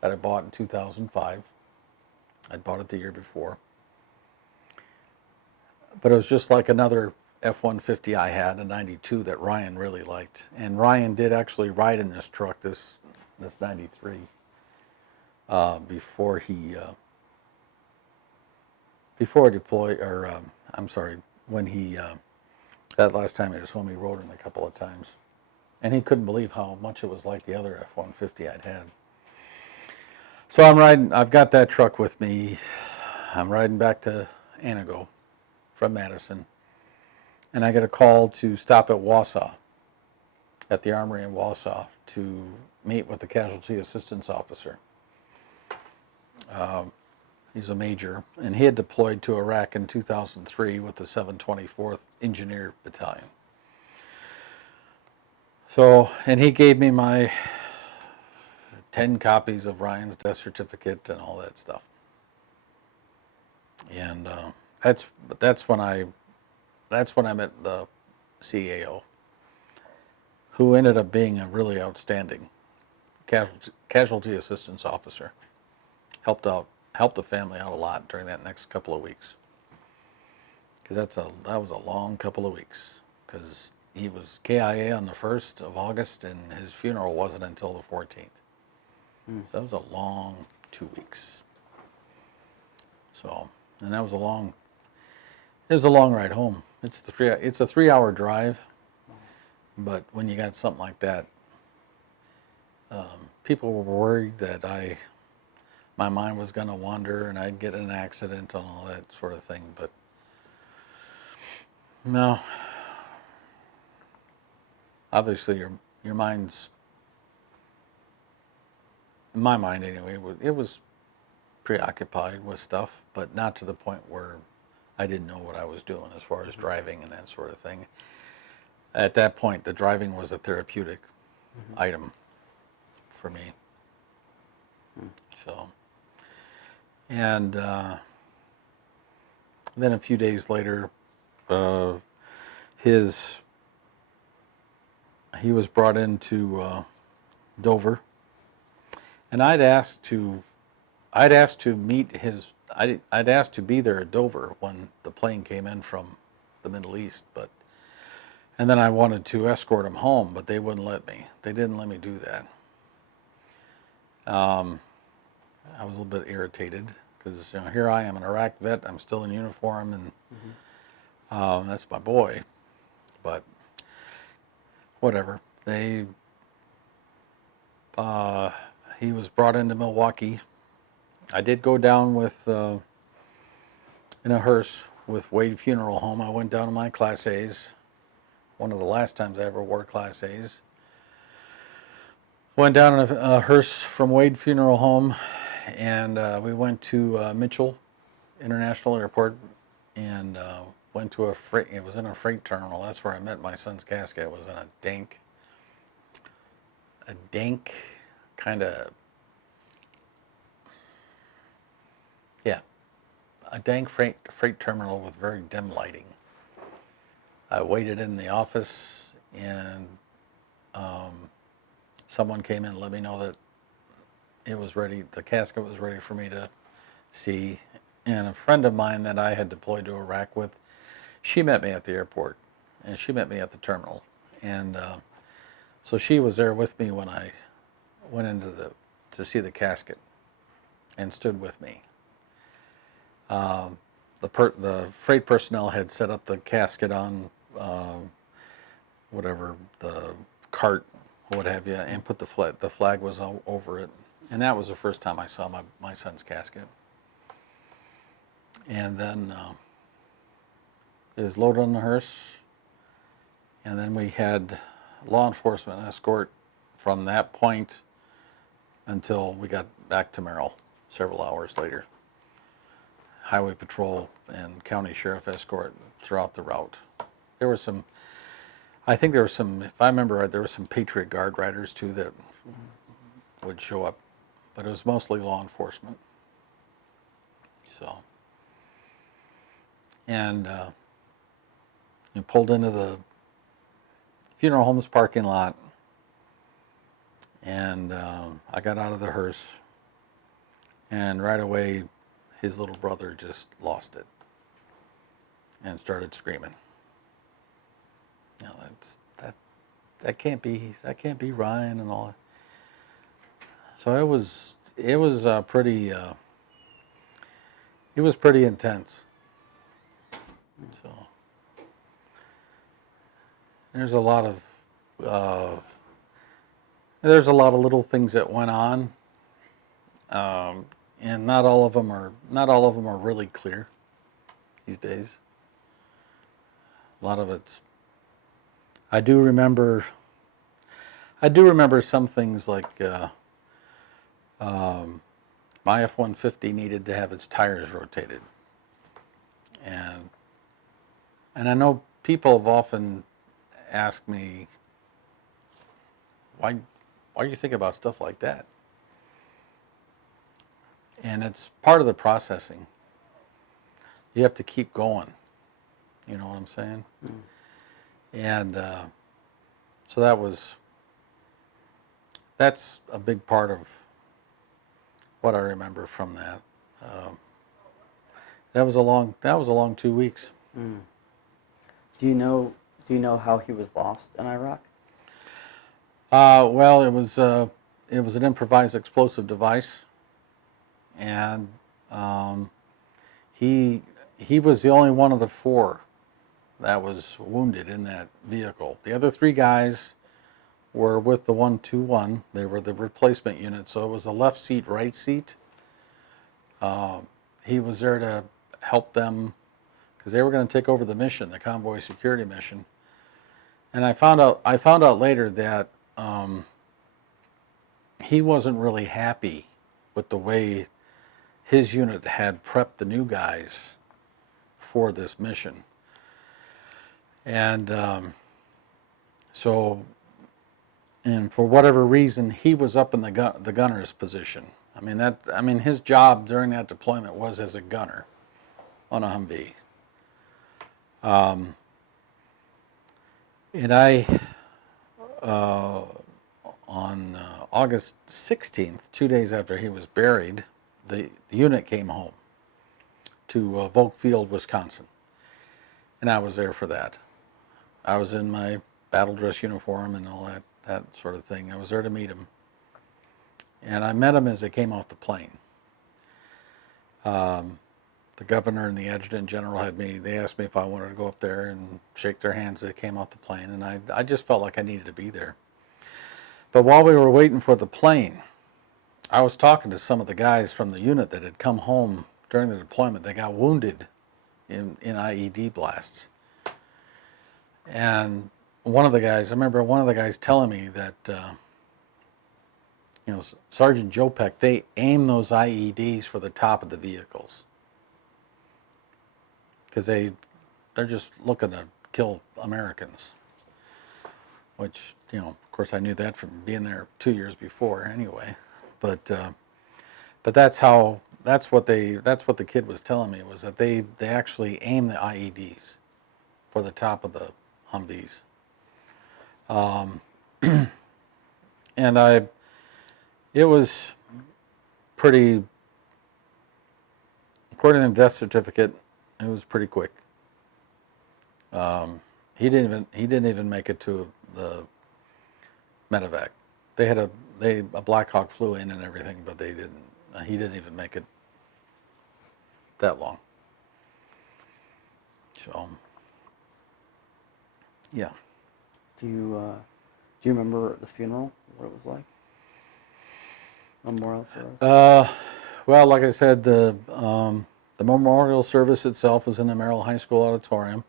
that I bought in 2005. I'd bought it the year before. But it was just like another F-150 I had, a '92 that Ryan really liked. And Ryan did actually ride in this truck, this '93, before he deployed, or I'm sorry, when he that last time he was home, he rode it a couple of times, and he couldn't believe how much it was like the other F-150 I'd had. So I'm riding. I've got that truck with me. I'm riding back to Anago from Madison, and I get a call to stop at Wausau, at the Armory in Wausau, to meet with the Casualty Assistance Officer. He's a major, and he had deployed to Iraq in 2003 with the 724th Engineer Battalion. So, and he gave me my 10 copies of Ryan's death certificate and all that stuff. And that's when I met the CAO, who ended up being a really outstanding casualty assistance officer. Helped the family out a lot during that next couple of weeks, because that was a long couple of weeks, because he was KIA on the 1st of August, and his funeral wasn't until the 14th. So that was a long 2 weeks. So, and that was it was a long ride home. It's a 3-hour drive, but when you got something like that, people were worried that my mind was going to wander and I'd get in an accident and all that sort of thing, but no. Obviously, your mind's, in my mind anyway, it was preoccupied with stuff, but not to the point where I didn't know what I was doing as far as driving and that sort of thing. At that point, the driving was a therapeutic item for me. So, and then a few days later, he was brought into Dover, and I'd asked to meet I'd asked to be there at Dover when the plane came in from the Middle East, and then I wanted to escort him home, but they wouldn't let me. They didn't let me do that. I was a little bit irritated, because here I am, an Iraq vet. I'm still in uniform, and that's my boy. But whatever. He was brought into Milwaukee. I did go down in a hearse with Wade Funeral Home. I went down to my Class A's. One of the last times I ever wore Class A's. Went down in a hearse from Wade Funeral Home, and we went to Mitchell International Airport, and went to it was in a freight terminal. That's where I met my son's casket. It was in a dank kind of, yeah, a dank freight terminal with very dim lighting. I waited in the office, and someone came in and let me know that it was ready, the casket was ready for me to see. And a friend of mine that I had deployed to Iraq with, she met me at the airport, and she met me at the terminal. And so she was there with me when I went to see the casket, and stood with me. The freight personnel had set up the casket on whatever, the cart, what have you, and put the flag was over it. And that was the first time I saw my son's casket. And then it was loaded on the hearse, and then we had law enforcement escort from that point until we got back to Merrill several hours later. Highway patrol and county sheriff escort throughout the route. There were some, I think there were some, if I remember right, there were some Patriot Guard riders too that would show up, but it was mostly law enforcement. So, and you pulled into the funeral home's parking lot, and I got out of the hearse, and right away his little brother just lost it and started screaming. You know, that can't be Ryan and all that. So it was pretty intense. So there's a lot of little things that went on, and not all of them are really clear these days. A lot of it's. I do remember some things like my F-150 needed to have its tires rotated, and I know people have often asked me, why do you think about stuff like that? And it's part of the processing. You have to keep going. You know what I'm saying? Mm. And so that's a big part of what I remember from that. That was a long 2 weeks. Mm. Do you know how he was lost in Iraq? Well, it was an improvised explosive device, and he was the only one of the 4 that was wounded in that vehicle. The other 3 guys were with the 121. They were the replacement unit, so it was a left seat, right seat. He was there to help them because they were going to take over the mission, the convoy security mission. And I found out later that he wasn't really happy with the way his unit had prepped the new guys for this mission. And and for whatever reason, he was up in the gunner's position. I mean, his job during that deployment was as a gunner on a Humvee. And on August 16th, 2 days after he was buried, the unit came home to Volk Field, Wisconsin. And I was there for that. I was in my battle dress uniform and all that sort of thing. I was there to meet him. And I met him as they came off the plane. The governor and the adjutant general they asked me if I wanted to go up there and shake their hands as they came off the plane, and I just felt like I needed to be there. But while we were waiting for the plane, I was talking to some of the guys from the unit that had come home during the deployment. They got wounded in IED blasts. And I remember one of the guys telling me that, Sergeant Jopek, they aim those IEDs for the top of the vehicles. Because they're just looking to kill Americans. Which, of course I knew that from being there 2 years before anyway. But that's what the kid was telling me, was that they actually aim the IEDs for the top of the Humvees. And it was pretty, according to the death certificate, it was pretty quick. He didn't even make it to the medevac. They had a Black Hawk flew in and everything, but he didn't even make it that long. So, yeah. Do you remember the funeral? What it was like? Memorial service. Well, like I said, the memorial service itself was in the Merrill High School auditorium,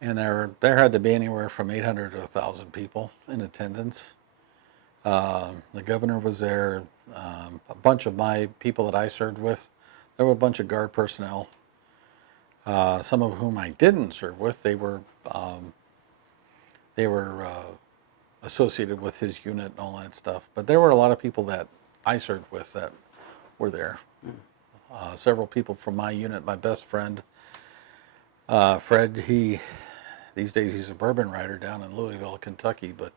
and there had to be anywhere from 800 to 1,000 people in attendance. The governor was there. A bunch of my people that I served with. There were a bunch of guard personnel. Some of whom I didn't serve with. They were associated with his unit and all that stuff. But there were a lot of people that I served with that were there. Several people from my unit. My best friend, Fred. These days he's a bourbon rider down in Louisville, Kentucky. But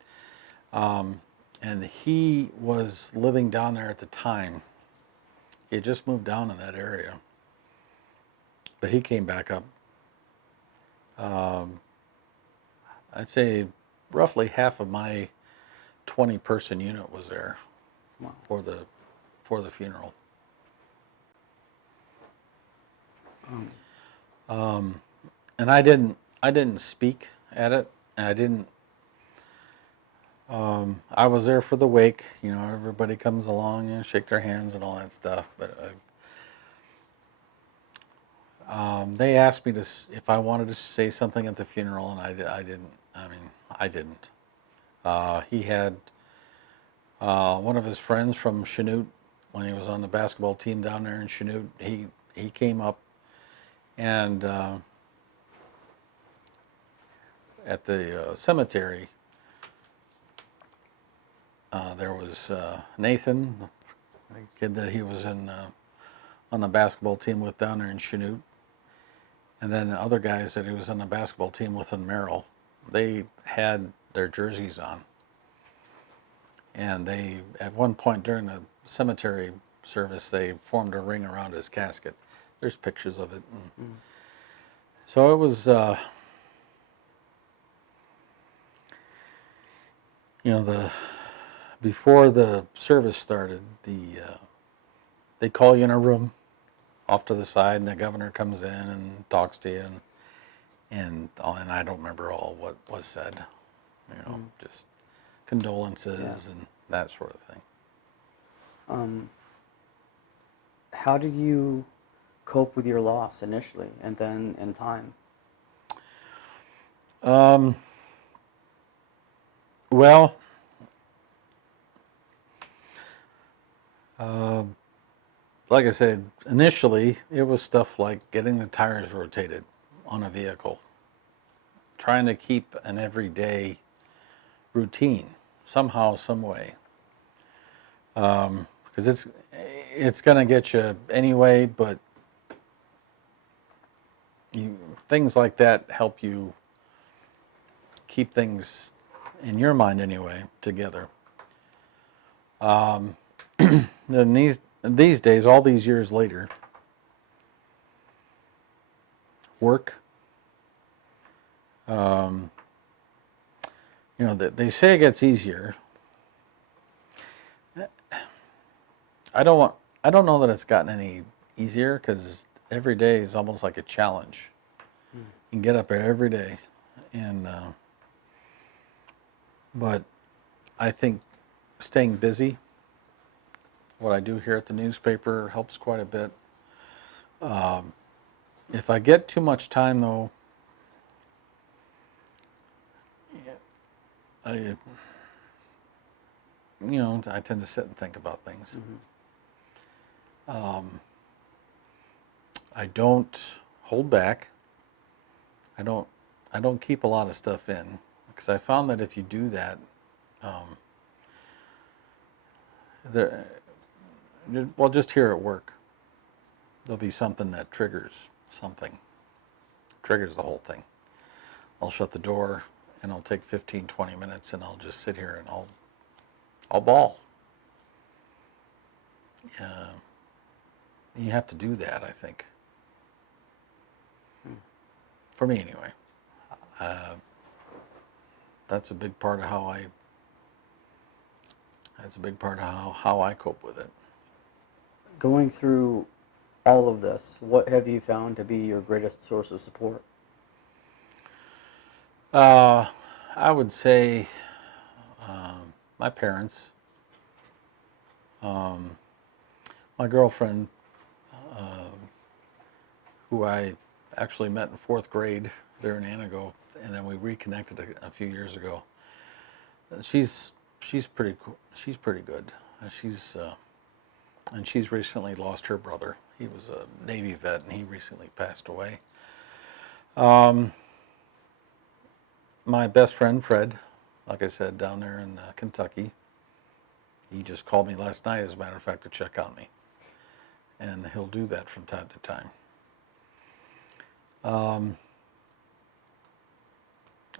and he was living down there at the time. He had just moved down in that area. But he came back up. I'd say roughly half of my 20-person unit was there. Wow. for the funeral. And I didn't speak at it. And I didn't. I was there for the wake. Everybody comes along and shake their hands and all that stuff. But they asked me if I wanted to say something at the funeral, and I didn't. I didn't. He had one of his friends from Chanute, when he was on the basketball team down there in Chanute. He came up, and at the cemetery, there was Nathan, the kid that he was on the basketball team with down there in Chanute, and then the other guys that he was on the basketball team with in Merrill. They had their jerseys on, and they, at one point during the cemetery service, they formed a ring around his casket. There's pictures of it. So it was, before the service started, they call you in a room off to the side, and the governor comes in and talks to you, and I don't remember all what was said, just condolences and that sort of thing. How did you cope with your loss initially, and then in time? Well, like I said, initially it was stuff like getting the tires rotated on a vehicle, trying to keep an everyday routine somehow, some way, because it's going to get you anyway. But things like that help you keep things, in your mind anyway, together. Then these days, all these years later, work. They say it gets easier. I don't know that it's gotten any easier, because every day is almost like a challenge. You can get up every day, and but I think staying busy, what I do here at the newspaper, helps quite a bit. If I get too much time, though, I tend to sit and think about things. I don't hold back. I don't keep a lot of stuff in, because I found that if you do that, just here at work, there'll be something that triggers the whole thing. I'll shut the door, and I'll take 15-20 minutes, and I'll just sit here and I'll bawl. You have to do that, I think. For me, anyway. That's a big part of how I cope with it. Going through all of this, what have you found to be your greatest source of support? I would say my parents, my girlfriend, who I actually met in 4th grade there in Anago, and then we reconnected a few years ago. She's she's pretty cool. She's pretty good. And she's recently lost her brother. He was a Navy vet, and he recently passed away. My best friend Fred, like I said, down there in Kentucky, he just called me last night, as a matter of fact, to check on me, and he'll do that from time to time.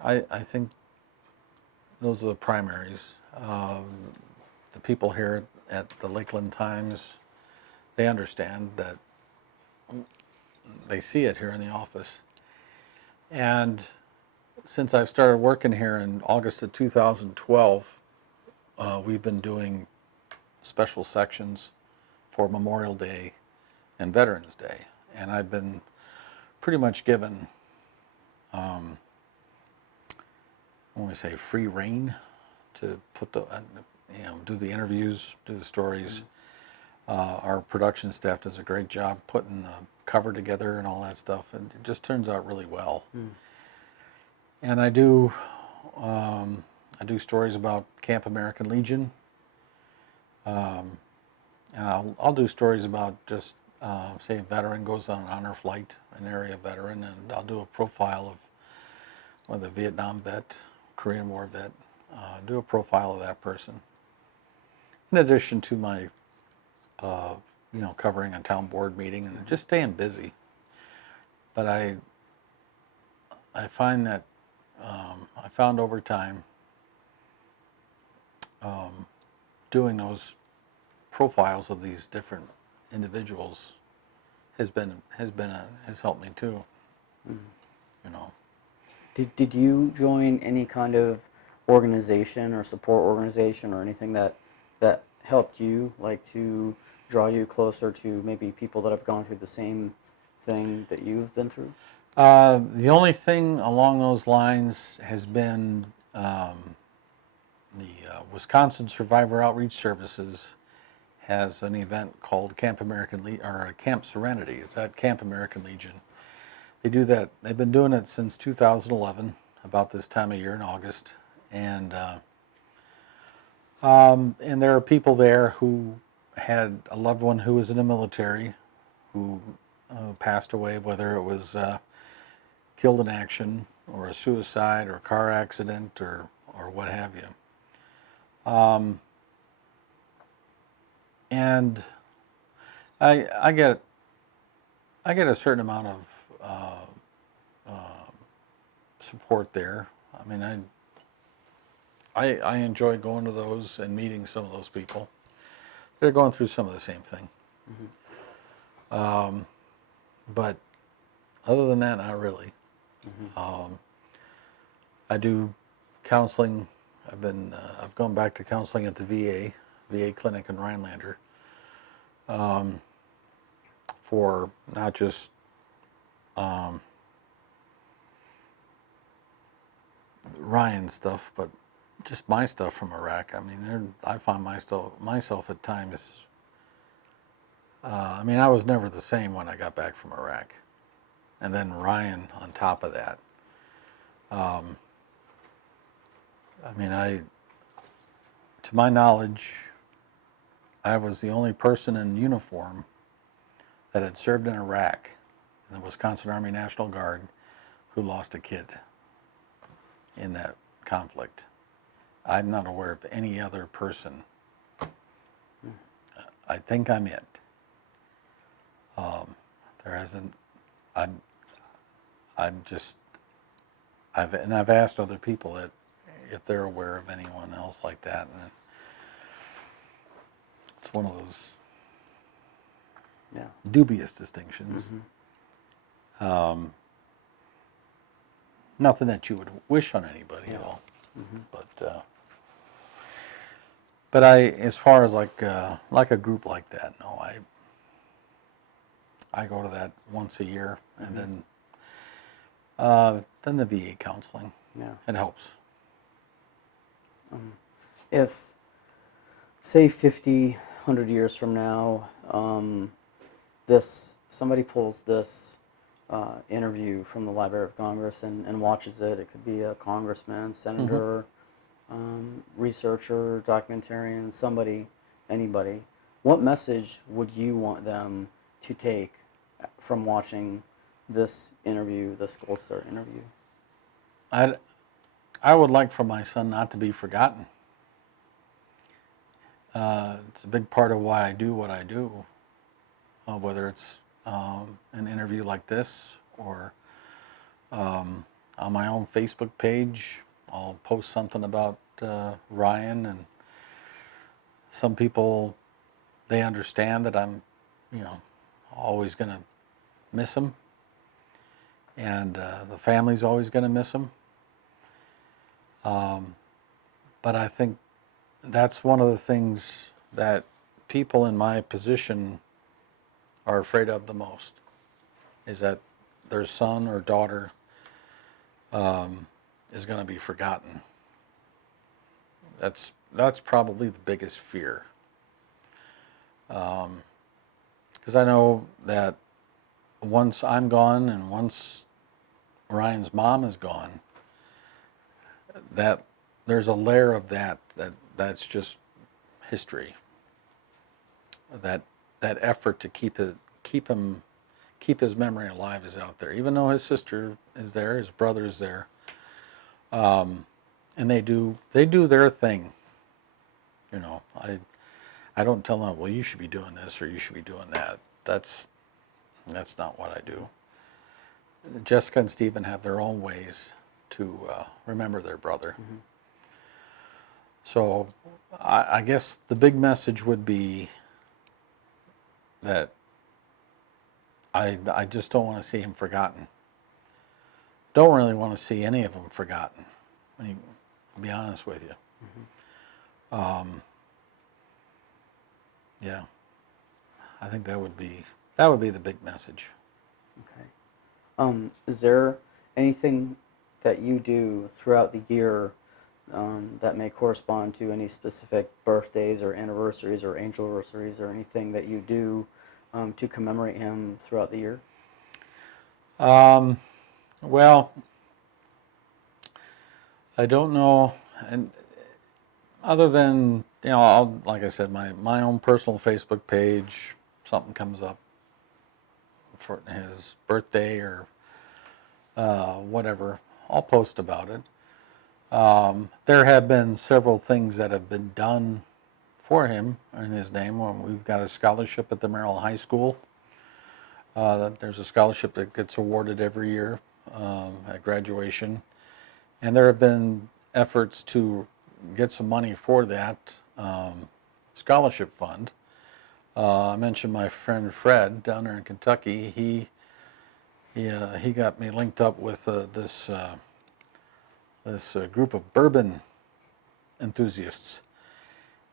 I think those are the primaries. The people here at the Lakeland Times, they understand that. They see it here in the office. And since I've started working here in August of 2012, we've been doing special sections for Memorial Day and Veterans Day. And I've been pretty much given, when we say free rein to put the, do the interviews, do the stories. Our production staff does a great job putting the cover together and all that stuff, and it just turns out really well. And I do stories about Camp American Legion, and I'll do stories about just say a veteran goes on an honor flight, an area veteran, and I'll do a profile of whether Vietnam vet, Korean War vet, do a profile of that person. In addition to my covering a town board meeting and just staying busy. But I find that I found over time doing those profiles of these different individuals has helped me too. Did you join any kind of organization or support organization or anything that helped you, like to draw you closer to maybe people that have gone through the same thing that you've been through? The only thing along those lines has been the Wisconsin Survivor Outreach Services has an event called Camp Serenity. It's at Camp American Legion. They do that. They've been doing it since 2011, about this time of year in August, and there are people there who had a loved one who was in the military, who passed away, whether it was killed in action, or a suicide, or a car accident, or what have you. And I get a certain amount of support there. I mean, I enjoy going to those and meeting some of those people. They're going through some of the same thing. But other than that, not really. I do counseling. I've gone back to counseling at the VA clinic in Rhinelander, for not just Ryan stuff, but just my stuff from Iraq. I mean, I find myself at times. I mean, I was never the same when I got back from Iraq, and then Ryan on top of that. I mean, to my knowledge, I was the only person in uniform that had served in Iraq, in the Wisconsin Army National Guard, who lost a kid in that conflict. I'm not aware of any other person. I think I'm it. There hasn't. I've asked other people that if they're aware of anyone else like that, and it's one of those dubious distinctions. Nothing that you would wish on anybody at all, but as far as like a group like that, no, I go to that once a year, and then the VA counseling. It helps. If, say, 50, 100 years from now, somebody pulls this interview from the Library of Congress and watches it, it could be a congressman, senator, researcher, documentarian, somebody, anybody, what message would you want them to take from watching this interview, this Gold Star interview? I would like for my son not to be forgotten. It's a big part of why I do what I do, whether it's an interview like this or on my own Facebook page. I'll post something about Ryan, and some people, they understand that I'm, always going to miss him, and the family's always going to miss him. But I think that's one of the things that people in my position are afraid of the most, is that their son or daughter is going to be forgotten. That's probably the biggest fear. Because I know that once I'm gone and once Ryan's mom is gone, that there's a layer of that's just history. That effort to keep his memory alive is out there, even though his sister is there, his brother is there, and they do their thing. I don't tell them, well, you should be doing this or you should be doing that. That's not what I do. Jessica and Stephen have their own ways to remember their brother. Mm-hmm. So I guess the big message would be that I just don't want to see him forgotten. Don't really want to see any of them forgotten, when you be honest with you. Mm-hmm. Yeah, I think that would be the big message. Okay. Is there anything that you do throughout the year that may correspond to any specific birthdays or anniversaries or angelversaries or anything that you do to commemorate him throughout the year? Well, I don't know, and other than, like I said, my own personal Facebook page, something comes up for his birthday or whatever, I'll post about it. There have been several things that have been done for him in his name. We've got a scholarship at the Maryland High School. There's a scholarship that gets awarded every year at graduation. And there have been efforts to get some money for that scholarship fund. I mentioned my friend Fred down there in Kentucky. He got me linked up with this group of bourbon enthusiasts,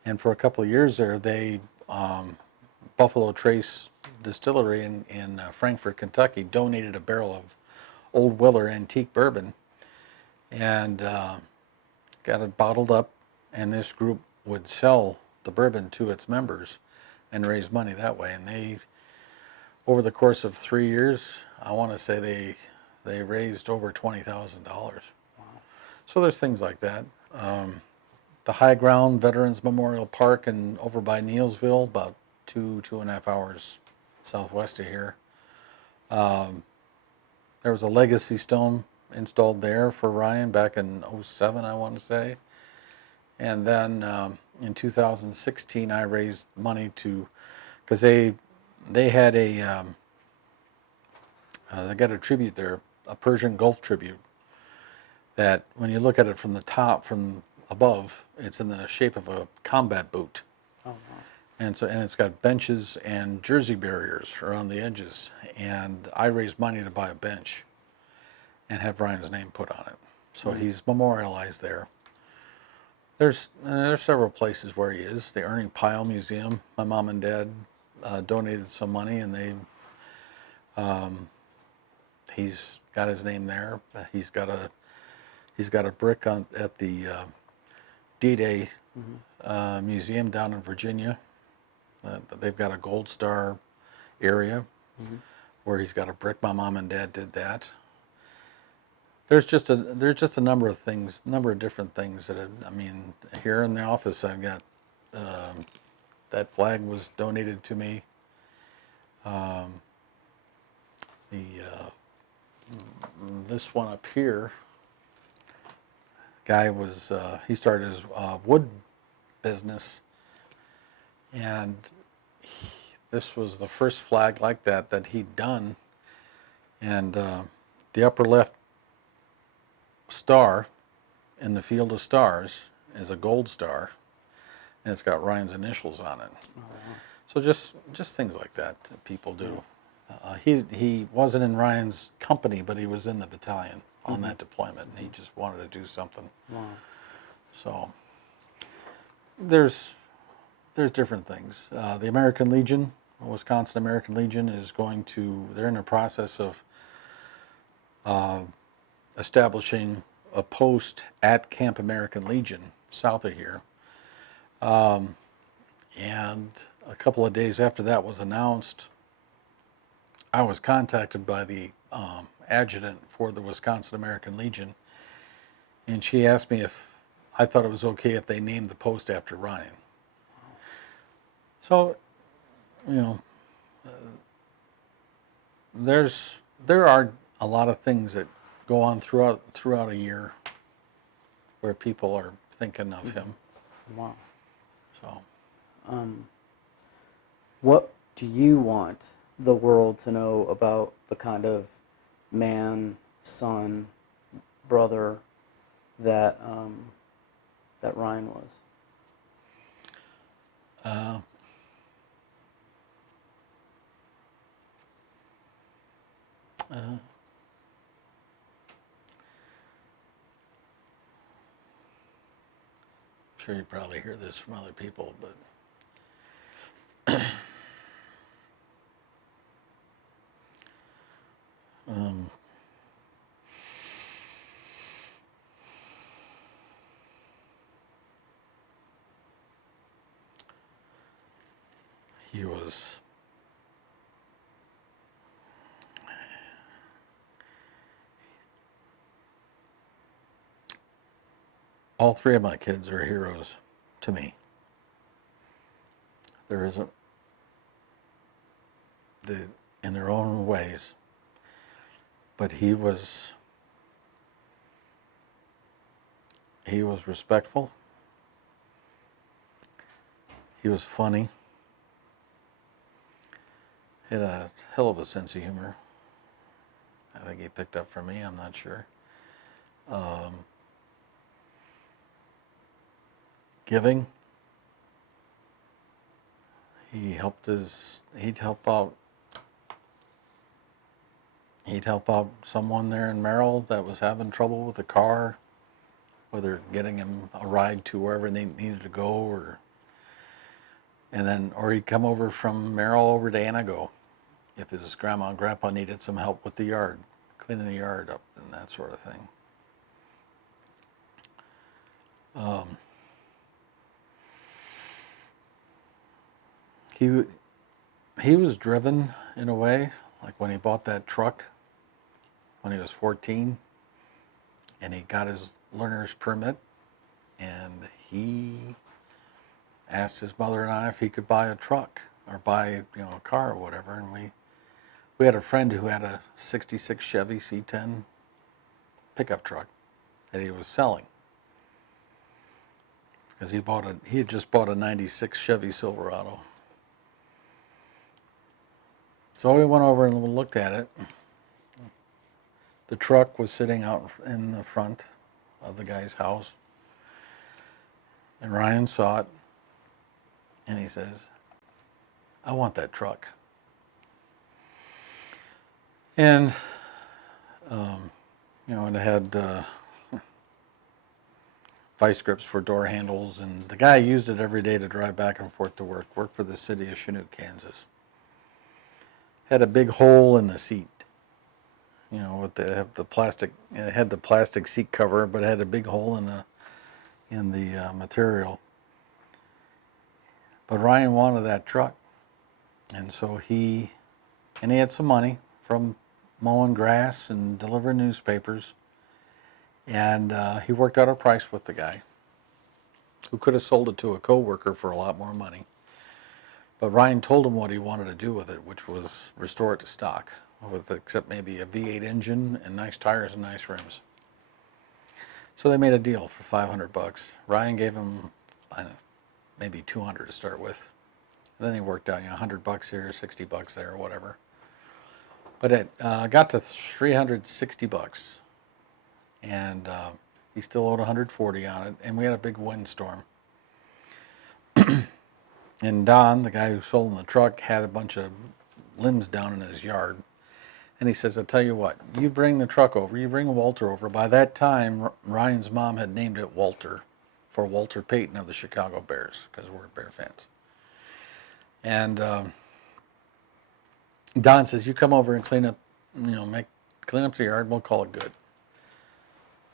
and for a couple of years there, they Buffalo Trace Distillery in Frankfort, Kentucky, donated a barrel of Old Weller antique bourbon, and got it bottled up, and this group would sell the bourbon to its members and raise money that way. And they, over the course of 3 years, I want to say they raised over $20,000. Wow. So there's things like that. The High Ground Veterans Memorial Park over by Neilsville, about 2.5 hours southwest of here. There was a legacy stone installed there for Ryan back in '07, I want to say. And then in 2016, I raised money because they had they got a tribute there, a Persian Gulf tribute, that when you look at it from the top, from above, it's in the shape of a combat boot. Oh, wow. And it's got benches and jersey barriers around the edges. And I raised money to buy a bench and have Ryan's name put on it. So he's memorialized there. There's several places where he is. The Ernie Pyle Museum. My mom and dad donated some money, and he's got his name there. He's got a brick at the D-Day museum down in Virginia. They've got a Gold Star area where he's got a brick. My mom and dad did that. there's just a number of things, number of different things that I mean, here in the office, I've got that flag was donated to me. Um, the this one up here, guy was he started his wood business, and this was the first flag like that he'd done, and the upper left star in the field of stars is a gold star, and it's got Ryan's initials on it. Oh, wow. So just things like that people do. He wasn't in Ryan's company, but he was in the battalion on that deployment, and he just wanted to do something. Wow. So there's different things. The American Legion, Wisconsin American Legion, they're in the process of establishing a post at Camp American Legion south of here. And a couple of days after that was announced, I was contacted by the adjutant for the Wisconsin American Legion, and she asked me if I thought it was okay if they named the post after Ryan. So, there are a lot of things that go on throughout a year where people are thinking of him. Wow. So, what do you want the world to know about the kind of man, son, brother that that Ryan was? I'm sure you probably hear this from other people, but he was all three of my kids are heroes to me. There isn't in their own ways, but he was respectful. He was funny. He had a hell of a sense of humor. I think he picked up from me, I'm not sure. Giving. He'd help out someone there in Merrill that was having trouble with a car, whether getting him a ride to wherever they needed to go, or he'd come over from Merrill over to Anago if his grandma and grandpa needed some help with the yard, cleaning the yard up and that sort of thing. He was driven in a way, like when he bought that truck when he was 14, and he got his learner's permit, and he asked his mother and I if he could buy a truck or buy a car or whatever, and we had a friend who had a '66 Chevy C10 pickup truck that he was selling because he had just bought a '96 Chevy Silverado. So we went over and looked at it. The truck was sitting out in the front of the guy's house, and Ryan saw it, and he says, "I want that truck." And and it had vice grips for door handles, and the guy used it every day to drive back and forth to work for the city of Chinook, Kansas. Had a big hole in the seat, with the plastic. It had the plastic seat cover, but it had a big hole in the material. But Ryan wanted that truck, and so he had some money from mowing grass and delivering newspapers, And he worked out a price with the guy, who could have sold it to a co-worker for a lot more money. But Ryan told him what he wanted to do with it, which was restore it to stock, except maybe a V8 engine and nice tires and nice rims. So they made a deal for $500. Ryan gave him, I don't know, maybe 200 to start with. And then he worked out, $100 here, $60 there, whatever. But it got to $360, and he still owed 140 on it. And we had a big windstorm. And Don, the guy who sold him the truck, had a bunch of limbs down in his yard. And he says, I'll tell you what, you bring the truck over, you bring Walter over. By that time, Ryan's mom had named it Walter, for Walter Payton of the Chicago Bears, because we're Bear fans. And Don says, you come over and clean up, clean up the yard, and we'll call it good.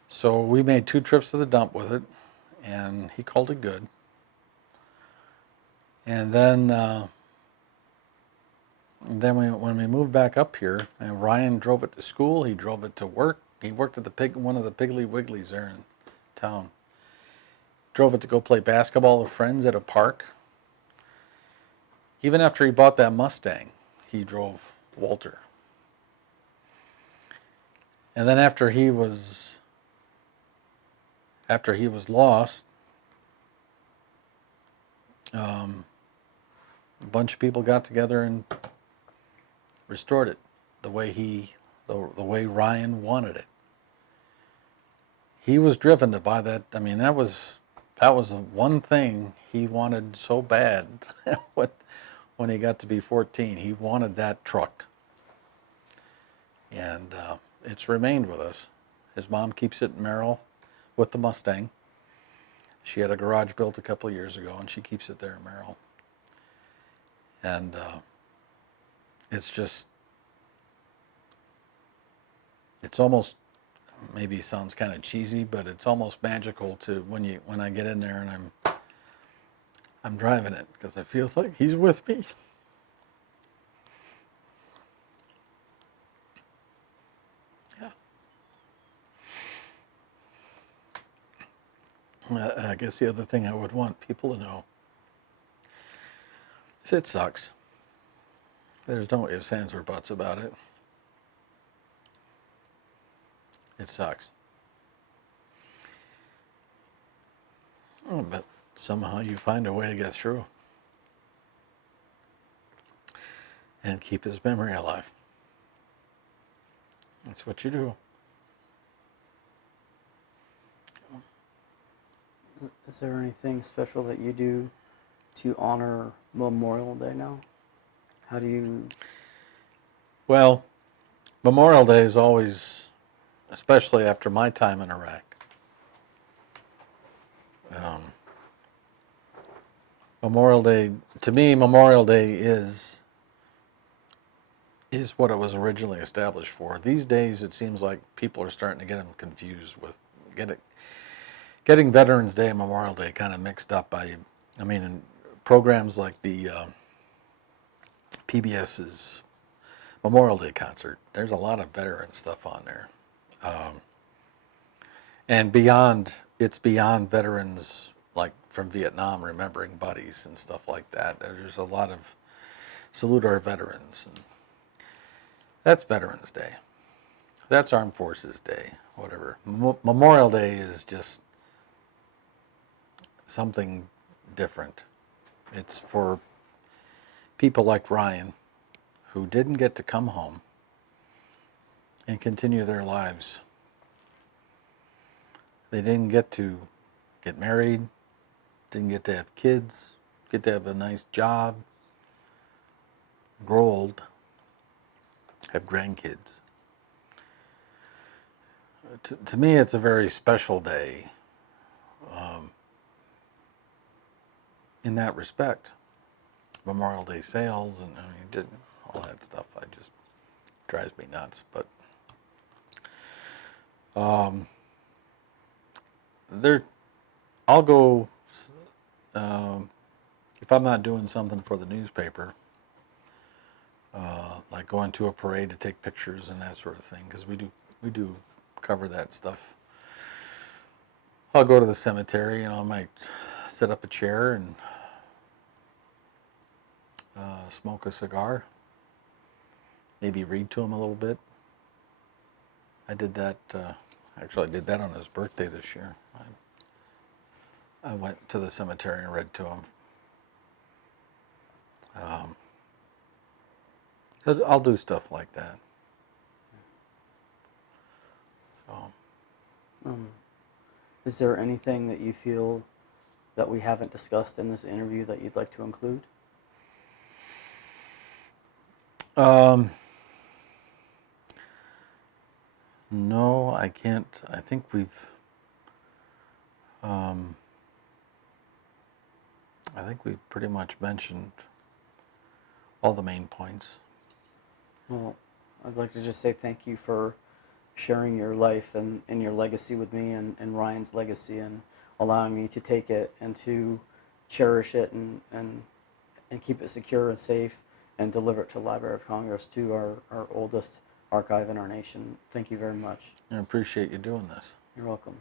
So we made 2 trips to the dump with it, and he called it good. And then when we moved back up here, and Ryan drove it to school, he drove it to work. He worked at one of the Piggly Wigglies there in town. Drove it to go play basketball with friends at a park. Even after he bought that Mustang, he drove Walter. And then after he was lost, a bunch of people got together and restored it the way Ryan wanted it. He was driven to buy that. I mean, that was the one thing he wanted so bad when he got to be 14. He wanted that truck. And it's remained with us. His mom keeps it in Merrill with the Mustang. She had a garage built a couple of years ago, and she keeps it there in Merrill. And it's almost, maybe sounds kind of cheesy, but it's almost magical to when I get in there and I'm driving it, because it feels like he's with me. Yeah. I guess the other thing I would want people to know is it sucks. There's no ifs, ands, or buts about it. It sucks. Oh, but somehow you find a way to get through and keep his memory alive. That's what you do. Is there anything special that you do to honor Memorial Day now? How do you... Well, Memorial Day is always, especially after my time in Iraq, Memorial Day, to me, Memorial Day is what it was originally established for. These days, it seems like people are starting to get them confused with getting Veterans Day and Memorial Day kind of mixed up. In programs like the PBS's Memorial Day concert, there's a lot of veteran stuff on there. And it's beyond veterans like from Vietnam remembering buddies and stuff like that. There's a lot of salute our veterans. And that's Veterans Day. That's Armed Forces Day, whatever. Memorial Day is just something different. It's for people like Ryan who didn't get to come home and continue their lives. They didn't get to get married, didn't get to have kids, get to have a nice job, grow old, have grandkids. To me, it's a very special day in that respect. Memorial Day sales and all that stuff, just drives me nuts. But I'll go if I'm not doing something for the newspaper, like going to a parade to take pictures and that sort of thing, because we do cover that stuff. I'll go to the cemetery and I might set up a chair and smoke a cigar. Maybe read to him a little bit. I did that. Actually, I did that on his birthday this year. I went to the cemetery and read to him. I'll do stuff like that. So. Is there anything that you feel that we haven't discussed in this interview that you'd like to include? No, I can't. I think we've pretty much mentioned all the main points. Well, I'd like to just say thank you for sharing your life and your legacy with me and Ryan's legacy, and allowing me to take it and to cherish it and keep it secure and safe and deliver it to the Library of Congress, to our oldest archive in our nation. Thank you very much. I appreciate you doing this. You're welcome.